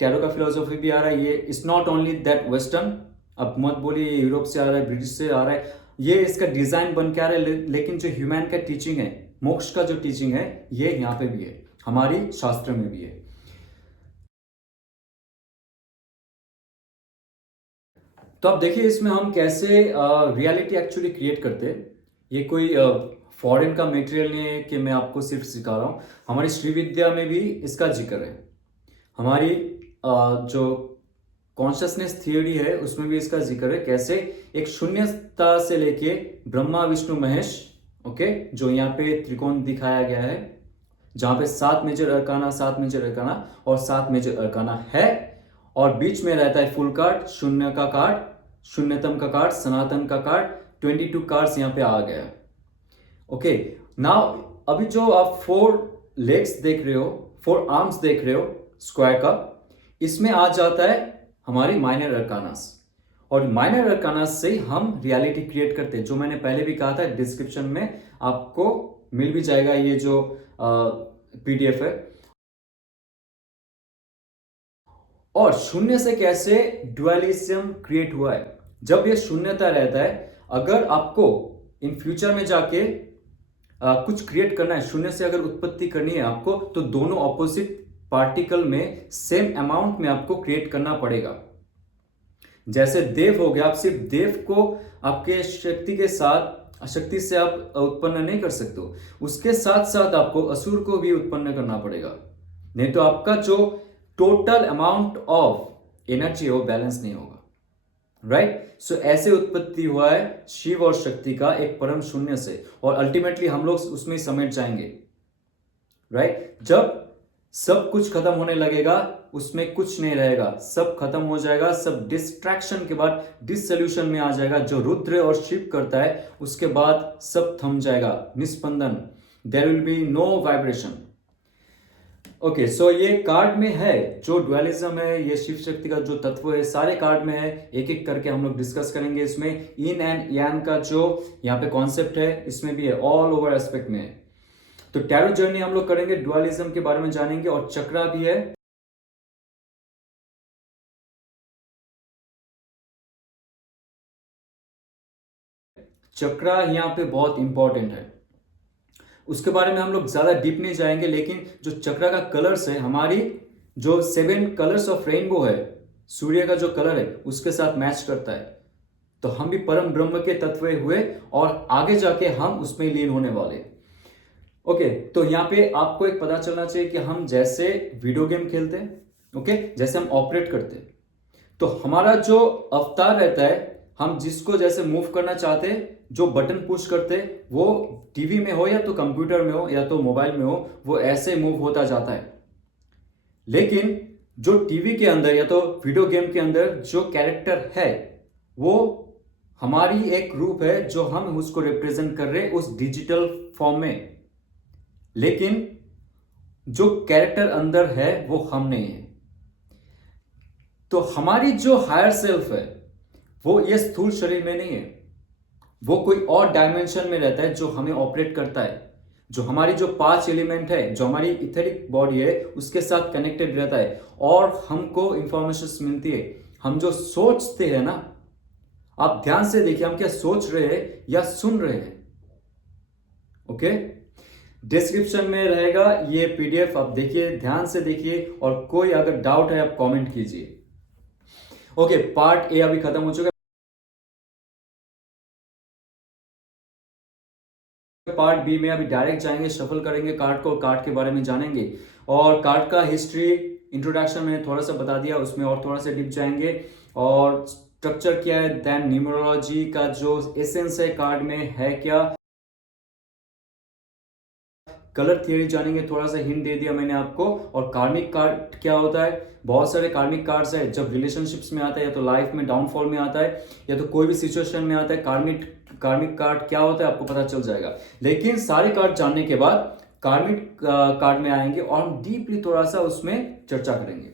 टैरो का फिलोसॉफी भी आ रहा है। ये it's not only that western, अब मत बोलिए यूरोप से आ रहा है, ब्रिटिश से आ रहा है, ये इसका डिजाइन बन के आ रहा है, लेकिन जो ह्यूमन का टीचिंग है, मोक्ष का जो टीचिंग है, ये यहाँ पे भी है, हमारी शास्त्र में भी है। तो आप देखिए इसमें हम कैसे रियलिटी एक्चुअली क्रिएट करते हैं। ये कोई फॉरेन का मटेरियल नहीं है कि मैं आपको सिर्फ सिखा रहा हूँ, हमारी श्री विद्या में भी इसका जिक्र है। हमारी जो कॉन्शियसनेस थियोरी है उसमें भी इसका जिक्र है, कैसे एक शून्यता से लेके ब्रह्मा विष्णु महेश, ओके, जो यहाँ पे त्रिकोण दिखाया गया है, जहां पे 7 मेजर अरकाना, 7 मेजर अरकाना और 7 मेजर अरकाना है, और बीच में रहता है फुल कार्ड, शून्य का कार्ड, शून्यतम का कार्ड, सनातन का कार्ड, 22 कार्ड्स यहाँ पे आ गया। ओके, नाउ अभी जो आप 4 लेग्स देख रहे हो, 4 आर्म्स देख रहे हो स्क्वायर का, इसमें आ जाता है हमारी माइनर अरकानास, और माइनर अरकानास से हम रियलिटी क्रिएट करते हैं। जो मैंने पहले भी कहा था, डिस्क्रिप्शन में आपको मिल भी जाएगा ये जो पीडीएफ है। और शून्य से कैसे डुअलिज्म क्रिएट हुआ है। जब ये शून्यता रहता है, अगर आपको इन फ्यूचर में जाके कुछ क्रिएट करना है, शून्य से अगर उत्पत्ति करनी है आपको, तो दोनों ऑपोजिट पार्टिकल में सेम अमाउंट में आपको क्रिएट करना पड़ेगा। जैसे देव हो गया, आप सिर्फ देव को आपके शक्ति के साथ, शक्ति से आप उत्पन्न नहीं कर सकते हो, उसके साथ साथ आपको असुर को भी उत्पन्न करना पड़ेगा, नहीं तो आपका जो टोटल अमाउंट ऑफ एनर्जी है वो बैलेंस नहीं होगा। राइट, सो ऐसे उत्पत्ति हुआ है शिव और शक्ति का एक परम शून्य से, और अल्टीमेटली हम लोग उसमें समेट जाएंगे। राइट, जब सब कुछ खत्म होने लगेगा, उसमें कुछ नहीं रहेगा, सब खत्म हो जाएगा, सब डिस्ट्रैक्शन के बाद डिसोल्यूशन में आ जाएगा। जो रुद्र और शिव करता है, उसके बाद सब थम जाएगा, निस्पंदन, there will be no vibration. Okay, so ये कार्ड में है जो डुअलिज्म है, ये शिव शक्ति का जो तत्व है, सारे कार्ड में है। एक एक करके हम लोग डिस्कस करेंगे। इसमें इन एंड यान का जो यहाँ पे कॉन्सेप्ट है, इसमें भी है, ऑल ओवर एस्पेक्ट में है। तो टैरो जर्नी हम लोग करेंगे, डुअलिज्म के बारे में जानेंगे, और चक्रा भी है। चक्रा यहाँ पे बहुत इंपॉर्टेंट है, उसके बारे में हम लोग ज्यादा डीप नहीं जाएंगे, लेकिन जो चक्रा का कलर्स है, हमारी जो 7 कलर्स ऑफ रेनबो है, सूर्य का जो कलर है उसके साथ मैच करता है। तो हम भी परम ब्रह्म के तत्व हुए, और आगे जाके हम उसमें लीन होने वाले। ओके, तो यहाँ पे आपको एक पता चलना चाहिए कि हम जैसे वीडियो गेम खेलते हैं, ओके, जैसे हम ऑपरेट करते हैं, तो हमारा जो अवतार रहता है, हम जिसको जैसे मूव करना चाहते हैं, जो बटन पुश करते हैं, वो टीवी में हो या तो कंप्यूटर में हो या तो मोबाइल में हो, वो ऐसे मूव होता जाता है। लेकिन जो टीवी के अंदर या तो वीडियो गेम के अंदर जो कैरेक्टर है, वो हमारी एक रूप है, जो हम उसको रिप्रेजेंट कर रहे हैं उस डिजिटल फॉर्म में। लेकिन जो कैरेक्टर अंदर है वो हम नहीं है। तो हमारी जो हायर सेल्फ है वो ये स्थूल शरीर में नहीं है, वो कोई और डायमेंशन में रहता है जो हमें ऑपरेट करता है, जो हमारी जो 5 एलिमेंट है, जो हमारी इथेरिक बॉडी है उसके साथ कनेक्टेड रहता है और हमको इंफॉर्मेशन मिलती है। हम जो सोचते हैं ना, आप ध्यान से देखिए हम क्या सोच रहे हैं या सुन रहे हैं। ओके, डिस्क्रिप्शन में रहेगा ये पीडीएफ, आप देखिए, ध्यान से देखिए और कोई अगर डाउट है आप कमेंट कीजिए। ओके, पार्ट ए अभी खत्म हो चुका है। पार्ट बी में अभी डायरेक्ट जाएंगे, शफल करेंगे कार्ड को, कार्ड के बारे में जानेंगे और कार्ड का हिस्ट्री इंट्रोडक्शन मैंने थोड़ा सा बता दिया, उसमें और थोड़ा सा डिप जाएंगे और स्ट्रक्चर क्या है, देन न्यूमरोलॉजी का जो एसेंस है कार्ड में है क्या, कलर थियरी जानेंगे, थोड़ा सा हिंट दे दिया मैंने आपको। और कार्मिक कार्ड क्या होता है, बहुत सारे कार्मिक कार्ड्स है, जब रिलेशनशिप्स में आता है या तो लाइफ में डाउनफॉल में आता है या तो कोई भी सिचुएशन में आता है, कार्मिक कार्ड क्या होता है आपको पता चल जाएगा। लेकिन सारे कार्ड जानने के बाद कार्मिक कार्ड में आएंगे और हम डीपली थोड़ा सा उसमें चर्चा करेंगे।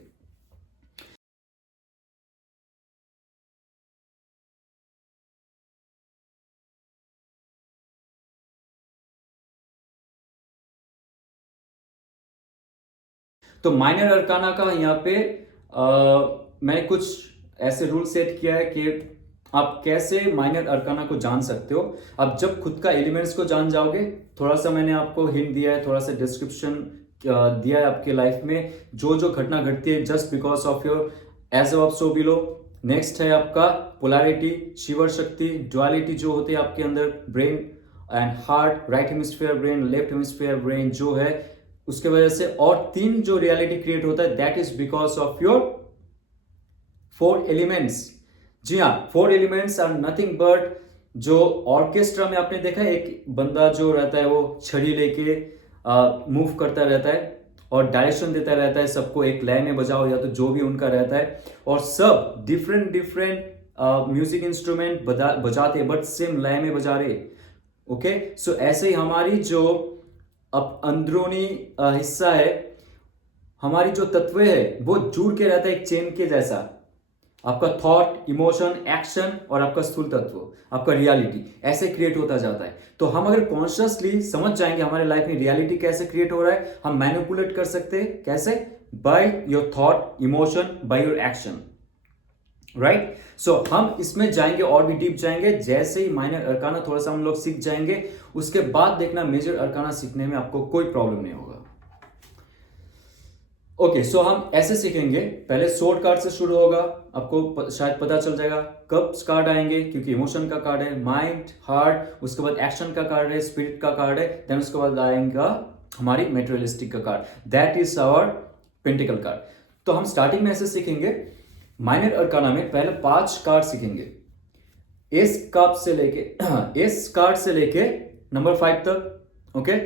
तो माइनर अरकाना का यहाँ पे मैंने कुछ ऐसे रूल सेट किया है कि आप कैसे माइनर अरकाना को जान सकते हो। अब जब खुद का एलिमेंट्स को जान जाओगे, थोड़ा सा मैंने आपको हिंट दिया है, थोड़ा सा डिस्क्रिप्शन दिया है आपके लाइफ में जो जो घटना घटती है just because of your age of so below. Next है आपका पोलैरिटी, शिवर शक्ति, ड्युअलिटी जो होती है आपके अंदर, brain and heart, right hemisphere brain, left hemisphere brain जो है उसके वजह से, और 3 जो रियलिटी क्रिएट होता है that is because of your 4 elements. जी हाँ, 4 एलिमेंट्स आर नथिंग बट, जो ऑर्केस्ट्रा में आपने देखा है एक बंदा जो रहता है वो छड़ी लेके मूव करता रहता है और डायरेक्शन देता रहता है सबको, एक लय में बजाओ या तो जो भी उनका रहता है, और सब डिफरेंट डिफरेंट म्यूजिक इंस्ट्रूमेंट बजाते बट सेम लय में बजा रहे। ओके, सो ऐसे ही हमारी जो अब अंदरूनी हिस्सा है, हमारी जो तत्व है वो जुड़ के रहता है एक चेन के जैसा, आपका थॉट, इमोशन, एक्शन और आपका स्थूल तत्व, आपका रियलिटी ऐसे क्रिएट होता जाता है। तो हम अगर कॉन्शियसली समझ जाएंगे हमारे लाइफ में रियलिटी कैसे क्रिएट हो रहा है, हम मैनिपुलेट कर सकते हैं कैसे, by your thought, emotion, by your action, right. So हम इसमें जाएंगे और भी डीप जाएंगे। जैसे ही माइनर अरकाना थोड़ा सा हम लोग सीख जाएंगे, उसके बाद देखना मेजर अरकाना सीखने में आपको कोई प्रॉब्लम नहीं होगा। ओके, सो हम ऐसे सीखेंगे, पहले सोर्ड कार्ड से शुरू होगा, आपको शायद पता चल जाएगा कब कार्ड आएंगे, क्योंकि इमोशन का कार्ड है, माइंड, हार्ट, उसके बाद एक्शन का कार्ड है, स्पिरिट का कार्ड है, देन उसके बाद आएगा हमारी मेटेरियलिस्टिक का card, that is our pentacle card. तो हम स्टार्टिंग में ऐसे सीखेंगे, माइनर अरकाना में पहले 5 कार्ड सीखेंगे, एस कार्ड से लेके एस कार्ड से लेके नंबर 5 तक। ओके,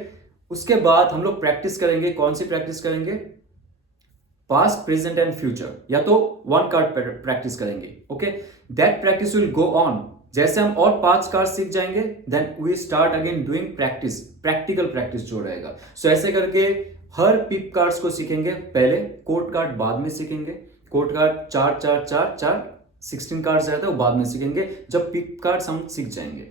उसके बाद हम लोग प्रैक्टिस करेंगे, कौन सी प्रैक्टिस करेंगे, पास्ट, प्रेजेंट एंड फ्यूचर, या तो 1 कार्ड प्रैक्टिस करेंगे। Okay, that practice will go on, जैसे हम और 5 कार्ड सीख जाएंगे then we start again doing practice, practical practice जो रहेगा। सो ऐसे करके हर पिप कार्ड्स को सीखेंगे, पहले कोर्ट कार्ड बाद में सीखेंगे, कोर्ट कार्ड 4 4 4 4 16 कार्ड्स रहता है वो बाद में सीखेंगे जब पिप कार्ड्स हम सीख जाएंगे।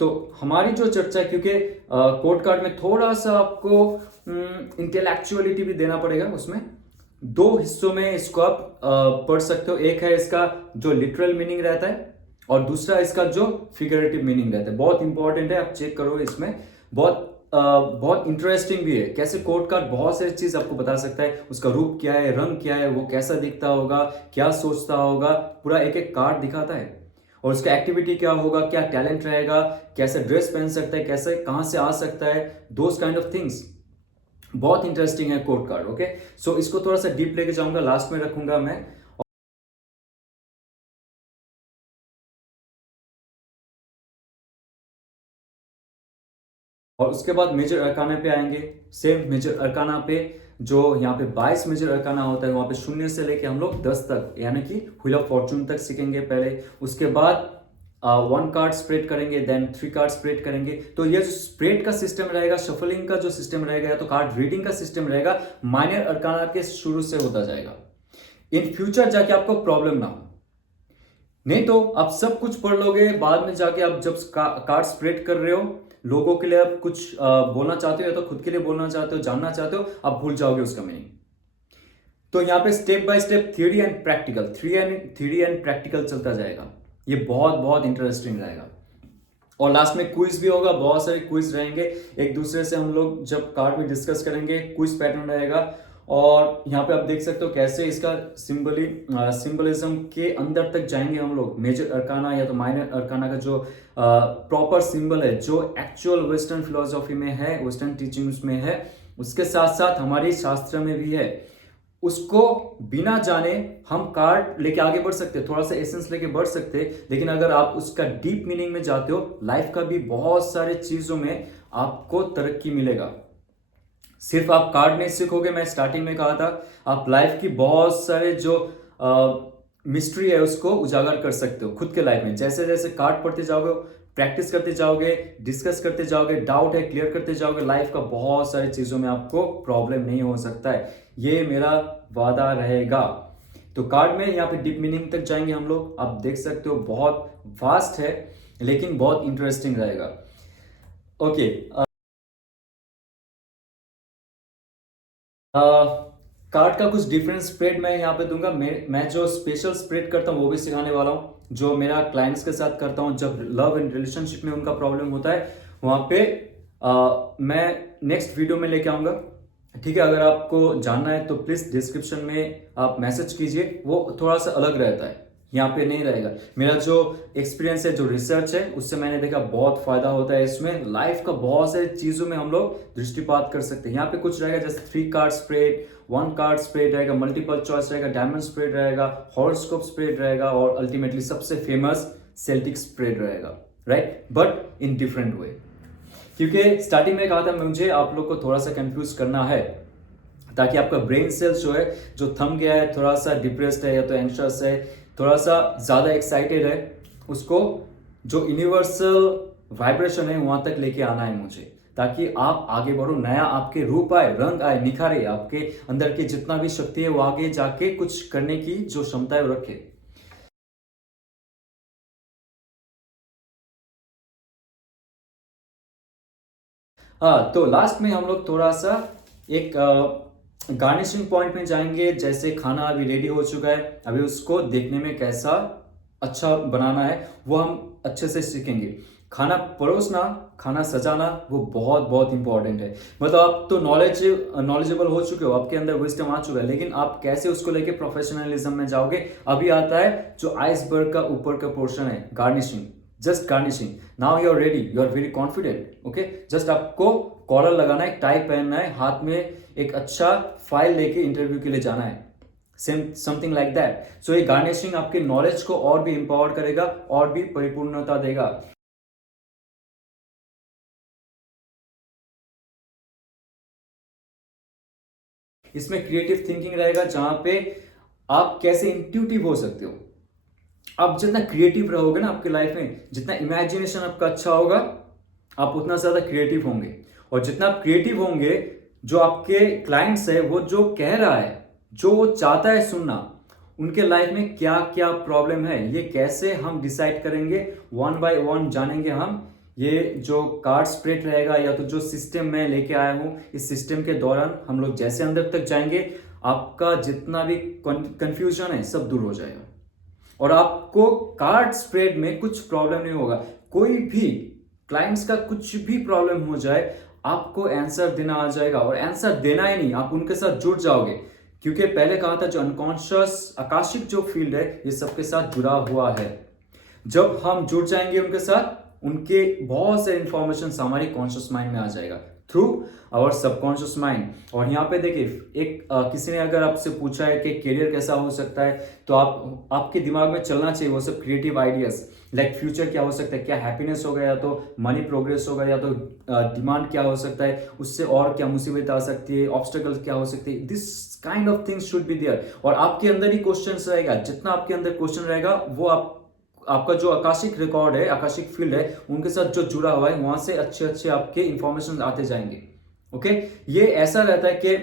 तो हमारी जो चर्चा है, क्योंकि कोर्ट कार्ड में थोड़ा सा आपको इंटेलेक्चुअलिटी भी देना पड़ेगा, उसमें 2 हिस्सों में इसको आप पढ़ सकते हो। एक है इसका जो लिटरल मीनिंग रहता है और दूसरा इसका जो फिगरेटिव मीनिंग रहता है, बहुत इंपॉर्टेंट है, आप चेक करो इसमें, बहुत इंटरेस्टिंग भी है। कैसे कोर्ट कार्ड बहुत सारी चीज आपको बता सकता है, उसका रूप क्या है, रंग क्या है, वो कैसा दिखता होगा, क्या सोचता होगा, पूरा एक एक कार्ड दिखाता है, और उसका एक्टिविटी क्या होगा, क्या टैलेंट रहेगा, कैसे ड्रेस पहन सकता है, कैसे कहां से आ सकता है, दोज काइंड ऑफ थिंग्स। बहुत इंटरेस्टिंग है कोर्ट कार्ड। ओके, सो इसको थोड़ा सा डीप लेके जाऊंगा, लास्ट में रखूंगा मैं। और उसके बाद मेजर अरकाना पे आएंगे, सेम मेजर अरकाना पे जो यहाँ पे 22 मेजर अरकाना होता है, वहां पे 0 से लेके हम लोग 10 तक, यानी कि व्हील ऑफ फॉर्चून तक सीखेंगे पहले। उसके बाद 1 कार्ड स्प्रेड करेंगे, देन 3 कार्ड स्प्रेड करेंगे। तो ये जो स्प्रेड का सिस्टम रहेगा, शफलिंग का जो सिस्टम रहेगा, या तो कार्ड रीडिंग का सिस्टम रहेगा, माइनर अरकाना के शुरू से होता जाएगा। इन फ्यूचर जाके आपको प्रॉब्लम ना हो। नहीं तो आप सब कुछ पढ़ लोगे, बाद में जाके आप जब कार्ड स्प्रेड कर रहे हो, लोगों के लिए आप कुछ बोलना चाहते हो या तो खुद के लिए बोलना चाहते हो, जानना चाहते हो, आप भूल जाओगे उसका मीनिंग। तो यहाँ पे step by step theory and practical, theory and practical चलता जाएगा। ये बहुत बहुत इंटरेस्टिंग रहेगा। और लास्ट में क्विज भी होगा, बहुत सारे क्विज रहेंगे एक दूसरे से। हम लोग जब कार्ड में डिस्कस करेंगे, क्विज पैटर्न रहेगा। और यहाँ पे आप देख सकते हो कैसे इसका सिंबलिज्म के अंदर तक जाएंगे हम लोग। मेजर अरकाना या तो माइनर अरकाना का जो प्रॉपर सिंबल है, जो एक्चुअल वेस्टर्न फिलोसॉफी में है, वेस्टर्न टीचिंग्स में है, उसके साथ साथ हमारी शास्त्र में भी है, उसको बिना जाने हम कार्ड लेके आगे बढ़ सकते हैं, थोड़ा सा एसेंस लेके बढ़ सकते हैं। लेकिन अगर आप उसका डीप मीनिंग में जाते हो, लाइफ का भी बहुत सारे चीजों में आपको तरक्की मिलेगा। सिर्फ आप कार्ड नहीं सीखोगे, मैं स्टार्टिंग में कहा था, आप लाइफ की बहुत सारे जो मिस्ट्री है उसको उजागर कर सकते हो खुद के लाइफ में। जैसे जैसे कार्ड पढ़ते जाओगे, प्रैक्टिस करते जाओगे, डिस्कस करते जाओगे, डाउट है क्लियर करते जाओगे, लाइफ का बहुत सारी चीजों में आपको प्रॉब्लम नहीं हो सकता है, ये मेरा वादा रहेगा। तो कार्ड में यहाँ पे डीप मीनिंग तक जाएंगे हम लोग। आप देख सकते हो बहुत वास्ट है, लेकिन बहुत इंटरेस्टिंग रहेगा। ओके, कार्ड का कुछ डिफरेंट स्प्रेड मैं यहाँ पे दूंगा। मैं जो स्पेशल स्प्रेड करता हूँ वो भी सिखाने वाला हूँ, जो मेरा क्लाइंट्स के साथ करता हूँ जब लव एंड रिलेशनशिप में उनका प्रॉब्लम होता है। वहां पे मैं नेक्स्ट वीडियो में लेके आऊंगा। ठीक है, अगर आपको जानना है तो प्लीज डिस्क्रिप्शन में आप मैसेज कीजिए, वो थोड़ा सा अलग रहता है, यहाँ पे नहीं रहेगा। मेरा जो एक्सपीरियंस है, जो रिसर्च है, उससे मैंने देखा बहुत फायदा होता है इसमें। लाइफ का बहुत सारी चीजों में हम लोग दृष्टिपात कर सकते हैं। यहाँ पे कुछ रहेगा जैसे 3 कार्ड स्प्रेड, 1 कार्ड स्प्रेड रहेगा, मल्टीपल चॉइस रहेगा, डायमंड स्प्रेड रहेगा, हॉरोस्कोप स्प्रेड रहेगा, और अल्टीमेटली सबसे फेमस सेल्टिक स्प्रेड रहेगा, right, but in different way. क्योंकि स्टार्टिंग में कहा था मुझे आप लोग को थोड़ा सा कंफ्यूज करना है, ताकि आपका ब्रेन सेल्स जो है, जो थम गया है, थोड़ा सा डिप्रेस्ड है या तो एंग्शियस है, थोड़ा सा ज्यादा एक्साइटेड है, उसको जो यूनिवर्सल वाइब्रेशन है वहां तक लेके आना है मुझे, ताकि आप आगे बढ़ो, नया आपके रूप आए, रंग आए, निखारे, आपके अंदर की जितना भी शक्ति है वो आगे जाके कुछ करने की जो क्षमता है वो रखे। हाँ, तो लास्ट में हम लोग थोड़ा सा एक गार्निशिंग पॉइंट में जाएंगे। जैसे खाना अभी रेडी हो चुका है, अभी उसको देखने में कैसा अच्छा बनाना है वो हम अच्छे से सीखेंगे। खाना परोसना, खाना सजाना, वो बहुत बहुत इंपॉर्टेंट है। मतलब आप तो नॉलेजेबल हो चुके हो, आपके अंदर विजडम आ चुका है, लेकिन आप कैसे उसको लेके प्रोफेशनलिज्म में जाओगे, अभी आता है जो आइसबर्ग का ऊपर का पोर्शन है, garnishing. Just garnishing. Now you are ready, you are very confident. Okay, just आपको कॉलर लगाना है, टाई पहनना है, हाथ में एक अच्छा फाइल लेके इंटरव्यू के लिए जाना है, सेम समथिंग लाइक दैट। सो ये गार्निशिंग आपके नॉलेज को और भी एम्पावर करेगा, और भी परिपूर्णता देगा। इसमें क्रिएटिव थिंकिंग रहेगा, जहां पे आप कैसे इंट्यूटिव हो सकते हो। आप जितना क्रिएटिव रहोगे ना आपकी लाइफ में, जितना इमेजिनेशन आपका अच्छा होगा, आप उतना ज्यादा क्रिएटिव होंगे। और जितना आप क्रिएटिव होंगे, जो आपके क्लाइंट्स है वो जो कह रहा है, जो वो चाहता है सुनना, उनके लाइफ में क्या क्या प्रॉब्लम है, ये कैसे हम डिसाइड करेंगे, 1 बाय 1 जानेंगे हम। ये जो कार्ड स्प्रेड रहेगा या तो जो सिस्टम मैं लेके आया हूं, इस सिस्टम के दौरान हम लोग जैसे अंदर तक जाएंगे, आपका जितना भी कंफ्यूजन है सब दूर हो जाएगा, और आपको कार्ड स्प्रेड में कुछ प्रॉब्लम नहीं होगा। कोई भी क्लाइंट्स का कुछ भी प्रॉब्लम हो जाए, आपको आंसर देना आ जाएगा। और आंसर देना ही नहीं, आप उनके साथ जुड़ जाओगे, क्योंकि पहले कहा था जो अनकॉन्शियस आकाशिक जो फील्ड है, ये सबके साथ जुड़ा हुआ है। जब हम जुड़ जाएंगे उनके साथ, उनके बहुत से इंफॉर्मेशन हमारी कॉन्शियस माइंड में आ जाएगा थ्रू आवर सबकॉन्शियस माइंड। और यहाँ पे देखिए, एक किसी ने अगर आपसे पूछा है कि करियर कैसा हो सकता है, तो आपके दिमाग में चलना चाहिए वो सब क्रिएटिव आइडियाज, लाइक फ्यूचर क्या हो सकता है, क्या हैप्पीनेस होगा, या तो मनी प्रोग्रेस होगा, या तो डिमांड क्या हो सकता है, उससे और क्या मुसीबत आ सकती है, ऑब्स्टेकल्स क्या हो सकती है, this kind of things should be there. और आपके अंदर ही क्वेश्चन रहेगा, जितना आपके अंदर क्वेश्चन रहेगा वो आपका जो आकाशिक रिकॉर्ड है, आकाशिक फील्ड है, उनके साथ जो जुड़ा हुआ है, वहां से अच्छे अच्छे आपके इंफॉर्मेशन आते जाएंगे। ओके, ये ऐसा रहता है कि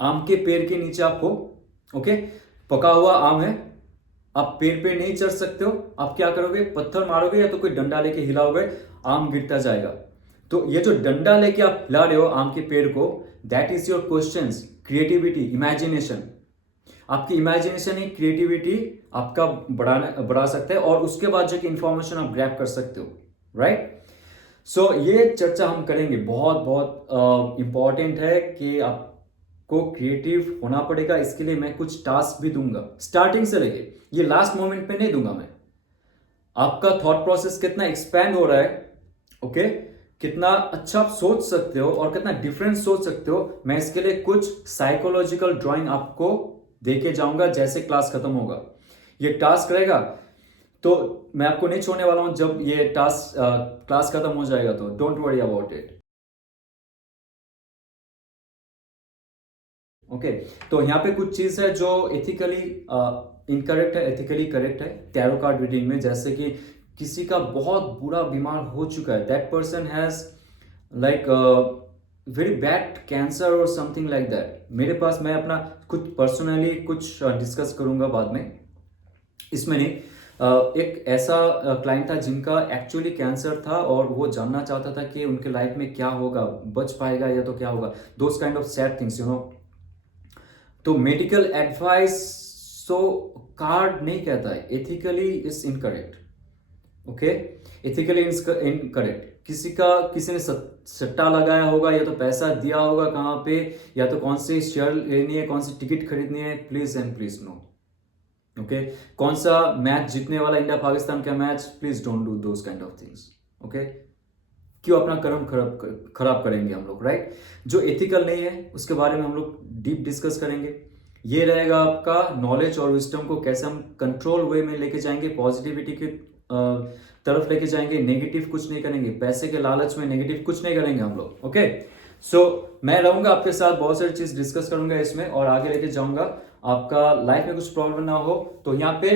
आम के पेड़ के नीचे आपको, ओके, पका हुआ आम है, आप पेड़ पे नहीं चढ़ सकते हो, आप क्या करोगे, पत्थर मारोगे या तो कोई डंडा लेके हिलाओगे, आम गिरता जाएगा। तो ये जो डंडा लेके आप हिला रहे हो आम के पेड़ को, that is your questions, creativity, imagination. आपकी इमेजिनेशन ही क्रिएटिविटी आपका बढ़ा सकता है, और उसके बाद जो कि इंफॉर्मेशन आप ग्रैब कर सकते हो, राइट। सो ये चर्चा हम करेंगे, बहुत बहुत इंपॉर्टेंट है कि आपको क्रिएटिव होना पड़ेगा। इसके लिए मैं कुछ टास्क भी दूंगा, स्टार्टिंग से लेके ये लास्ट मोमेंट पे नहीं दूंगा मैं। आपका थॉट प्रोसेस कितना एक्सपैंड हो रहा है, ओके, कितना अच्छा आप सोच सकते हो और कितना डिफरेंट सोच सकते हो, मैं इसके लिए कुछ साइकोलॉजिकल ड्राइंग आपको देके जाऊंगा जैसे क्लास खत्म होगा। ये टास्क रहेगा, तो मैं आपको नहीं छोड़ने वाला हूं जब ये टास्क क्लास खत्म हो जाएगा, तो don't worry about it. Okay, तो यहाँ पे कुछ चीज है जो एथिकली इनकरेक्ट है, एथिकली करेक्ट है टैरो कार्ड रीडिंग में। जैसे कि किसी का बहुत बुरा बीमार हो चुका है, that person has like very bad cancer और समथिंग लाइक दैट। मेरे पास, मैं अपना कुछ पर्सनली कुछ डिस्कस करूंगा बाद में, इसमें नहीं। एक ऐसा क्लाइंट था जिनका एक्चुअली कैंसर था और वो जानना चाहता था कि उनके लाइफ में क्या होगा, बच पाएगा या तो क्या होगा, दोस kind of sad things, you know. तो मेडिकल एडवाइस सो कार्ड नहीं कहता है, ethically is incorrect, okay, ethically incorrect. किसी ने सट्टा लगाया होगा या तो पैसा दिया होगा कहाँ पे, या तो कौन सी शेयर लेनी है, कौन सी टिकट खरीदनी है, please and please no, okay. कौन सा मैच जीतने वाला, इंडिया पाकिस्तान का match, please don't do those kind of things, okay. क्यों अपना कर्म खराब करेंगे हम लोग, राइट। जो एथिकल नहीं है उसके बारे में हम लोग डीप डिस्कस करेंगे। ये रहेगा आपका नॉलेज और विजडम को कैसे हम कंट्रोल वे में लेके जाएंगे, पॉजिटिविटी की तरफ लेके जाएंगे, नेगेटिव कुछ नहीं करेंगे, पैसे के लालच में नेगेटिव कुछ नहीं करेंगे हम लोग, ओके। सो मैं रहूंगा आपके साथ, बहुत सारी चीज डिस्कस करूंगा इसमें और आगे लेके जाऊंगा। आपका लाइफ में कुछ प्रॉब्लम ना हो, तो यहाँ पे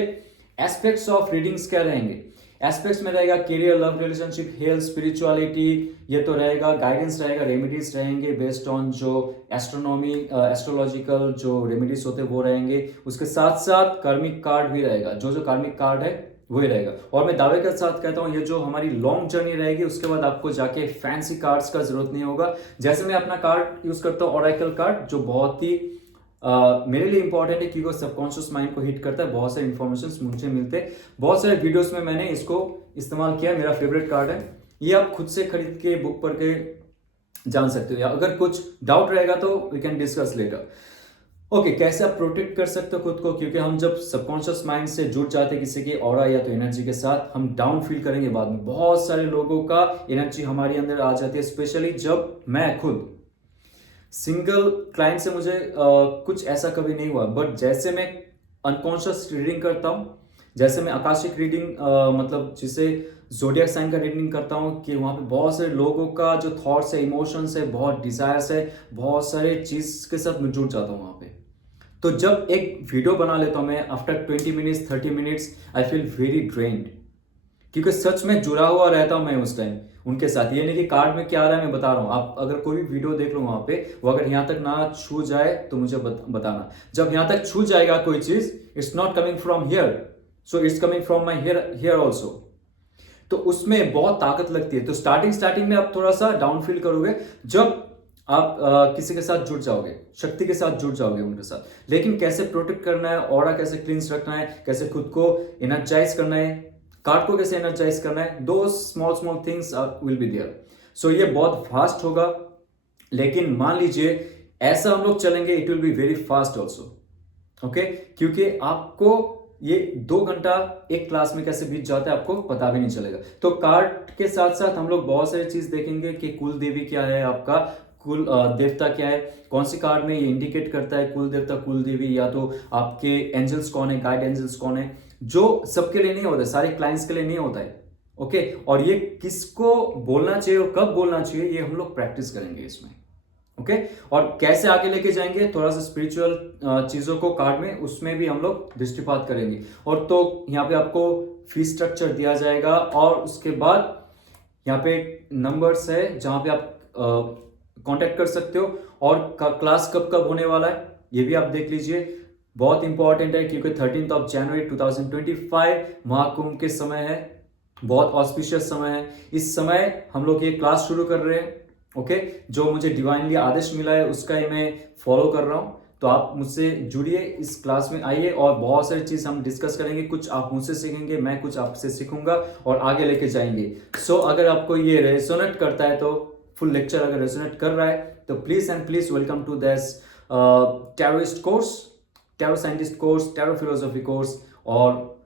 एस्पेक्ट्स ऑफ रीडिंग्स क्या रहेंगे। एस्पेक्ट्स में रहेगा career, love, relationship, health, spirituality, ये तो रहेगा। गाइडेंस रहेगा, रेमेडीज रहेंगे बेस्ड ऑन जो एस्ट्रोनॉमी, एस्ट्रोलॉजिकल जो रेमेडीज होते हैं वो रहेंगे। उसके साथ साथ कार्मिक कार्ड भी रहेगा, जो कार्मिक कार्ड है वही रहेगा। और मैं दावे के साथ कहता हूँ, ये जो हमारी लॉन्ग जर्नी रहेगी उसके बाद आपको जाके फैंसी कार्ड्स का जरूरत नहीं होगा। जैसे मैं अपना कार्ड यूज करता हूँ, ओरेकल कार्ड, जो बहुत ही मेरे लिए इंपॉर्टेंट है क्योंकि सबकॉन्शियस माइंड को हिट करता है। बहुत सारे इन्फॉर्मेशन मुझे मिलते हैं, बहुत सारे वीडियोस में मैंने इसको इस्तेमाल किया, मेरा फेवरेट कार्ड है ये। आप खुद से खरीद के बुक पढ़ के जान सकते हो, या अगर कुछ डाउट रहेगा तो we can discuss later. Okay, कैसे आप प्रोटेक्ट कर सकते हो खुद को, क्योंकि हम जब सबकॉन्शियस माइंड से जुड़ जाते हैं किसी के ऑरा या तो एनर्जी के साथ, हम डाउन फील करेंगे बाद में। बहुत सारे लोगों का एनर्जी हमारे अंदर आ जाती है, स्पेशली जब मैं खुद सिंगल क्लाइंट से मुझे कुछ ऐसा कभी नहीं हुआ, बट जैसे मैं अनकॉन्शियस रीडिंग करता हूँ, जैसे मैं आकाशिक रीडिंग मतलब जिसे जोडियक साइन का रीडिंग करता हूँ, कि वहाँ पे बहुत सारे लोगों का जो थॉट्स है, इमोशंस है, बहुत डिजायर्स है, बहुत सारे चीज के साथ मैं जुड़ जाता हूँ वहाँ पे। तो जब एक वीडियो बना लेता हूँ मैं, after 20 minutes 30 minutes I feel very drained, क्योंकि सच में जुड़ा हुआ रहता हूं मैं उस टाइम उनके साथ। ये नहीं कि कार्ड में क्या आ रहा है मैं बता रहा हूं, आप अगर कोई भी वीडियो देख लो वहां पे, वो अगर यहां तक ना छू जाए तो मुझे बताना। जब यहां तक छू जाएगा कोई चीज, it's not coming from here, so it's coming from my here also, तो उसमें बहुत ताकत लगती है। तो स्टार्टिंग में आप थोड़ा सा डाउन फील करोगे जब आप किसी के साथ जुड़ जाओगे, शक्ति के साथ जुड़ जाओगे उनके साथ। लेकिन कैसे प्रोटेक्ट करना है, ऑरा कैसे क्लींस रखना है, कैसे खुद को एनर्जाइज करना है, कार्ड को कैसे एनर्जाइज करना है, दो small things will be there. So ये बहुत फास्ट होगा, लेकिन मान लीजिए ऐसा हम लोग चलेंगे, it will be very fast also, okay. क्योंकि आपको ये 2 घंटा एक क्लास में कैसे बीत जाता है आपको पता भी नहीं चलेगा। तो कार्ड के साथ साथ हम लोग बहुत सारी चीज देखेंगे कि कुल देवी क्या है, आपका कुल देवता क्या है, कौन सी कार्ड में ये इंडिकेट करता है कुल देवता, कुल देवी, या तो आपके एंजल्स कौन है, गाइड एंजल्स कौन है, जो सबके लिए नहीं होता है, सारे क्लाइंट्स के लिए नहीं होता है, ओके। और ये किसको बोलना चाहिए और कब बोलना चाहिए, ये हम लोग प्रैक्टिस करेंगे इसमें, ओके और कैसे आगे लेके जाएंगे, थोड़ा सा स्पिरिचुअल चीजों को कार्ड में, उसमें भी हम लोग दृष्टिपात करेंगे। और तो यहाँ पे आपको फीस स्ट्रक्चर दिया जाएगा और उसके बाद यहाँ पे नंबर्स है जहां पे आप कांटेक्ट कर सकते हो। और क्लास कब कब होने वाला है ये भी आप देख लीजिए, बहुत इंपॉर्टेंट है क्योंकि 13 जनवरी 2025 महाकुंभ के समय है, बहुत ऑस्पिशियस समय है। इस समय हम लोग ये क्लास शुरू कर रहे हैं। ओके जो मुझे डिवाइनली आदेश मिला है उसका ही मैं फॉलो कर रहा हूं, तो आप मुझसे जुड़िए, इस क्लास में आइए और बहुत सारी चीज हम डिस्कस करेंगे। कुछ आप मुझसे सीखेंगे, मैं कुछ आपसे सीखूंगा और आगे लेके जाएंगे। सो अगर आपको ये रेजोनेट करता है, तो फुल लेक्चर अगर रेजोनेट कर रहा है तो please and please welcome to this tarotist course, tarot scientist course, tarot philosophy course और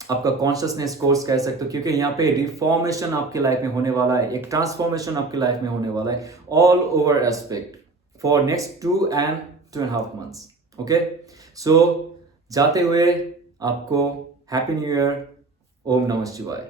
आपका कॉन्शियसनेस कोर्स कह सकते हो, क्योंकि यहाँ पे रिफॉर्मेशन आपके लाइफ में होने वाला है, एक ट्रांसफॉर्मेशन आपके लाइफ में होने वाला है, all over aspect for next 2.5 months। Okay so जाते हुए आपको हैप्पी न्यू ईयर, ओम नमः शिवाय।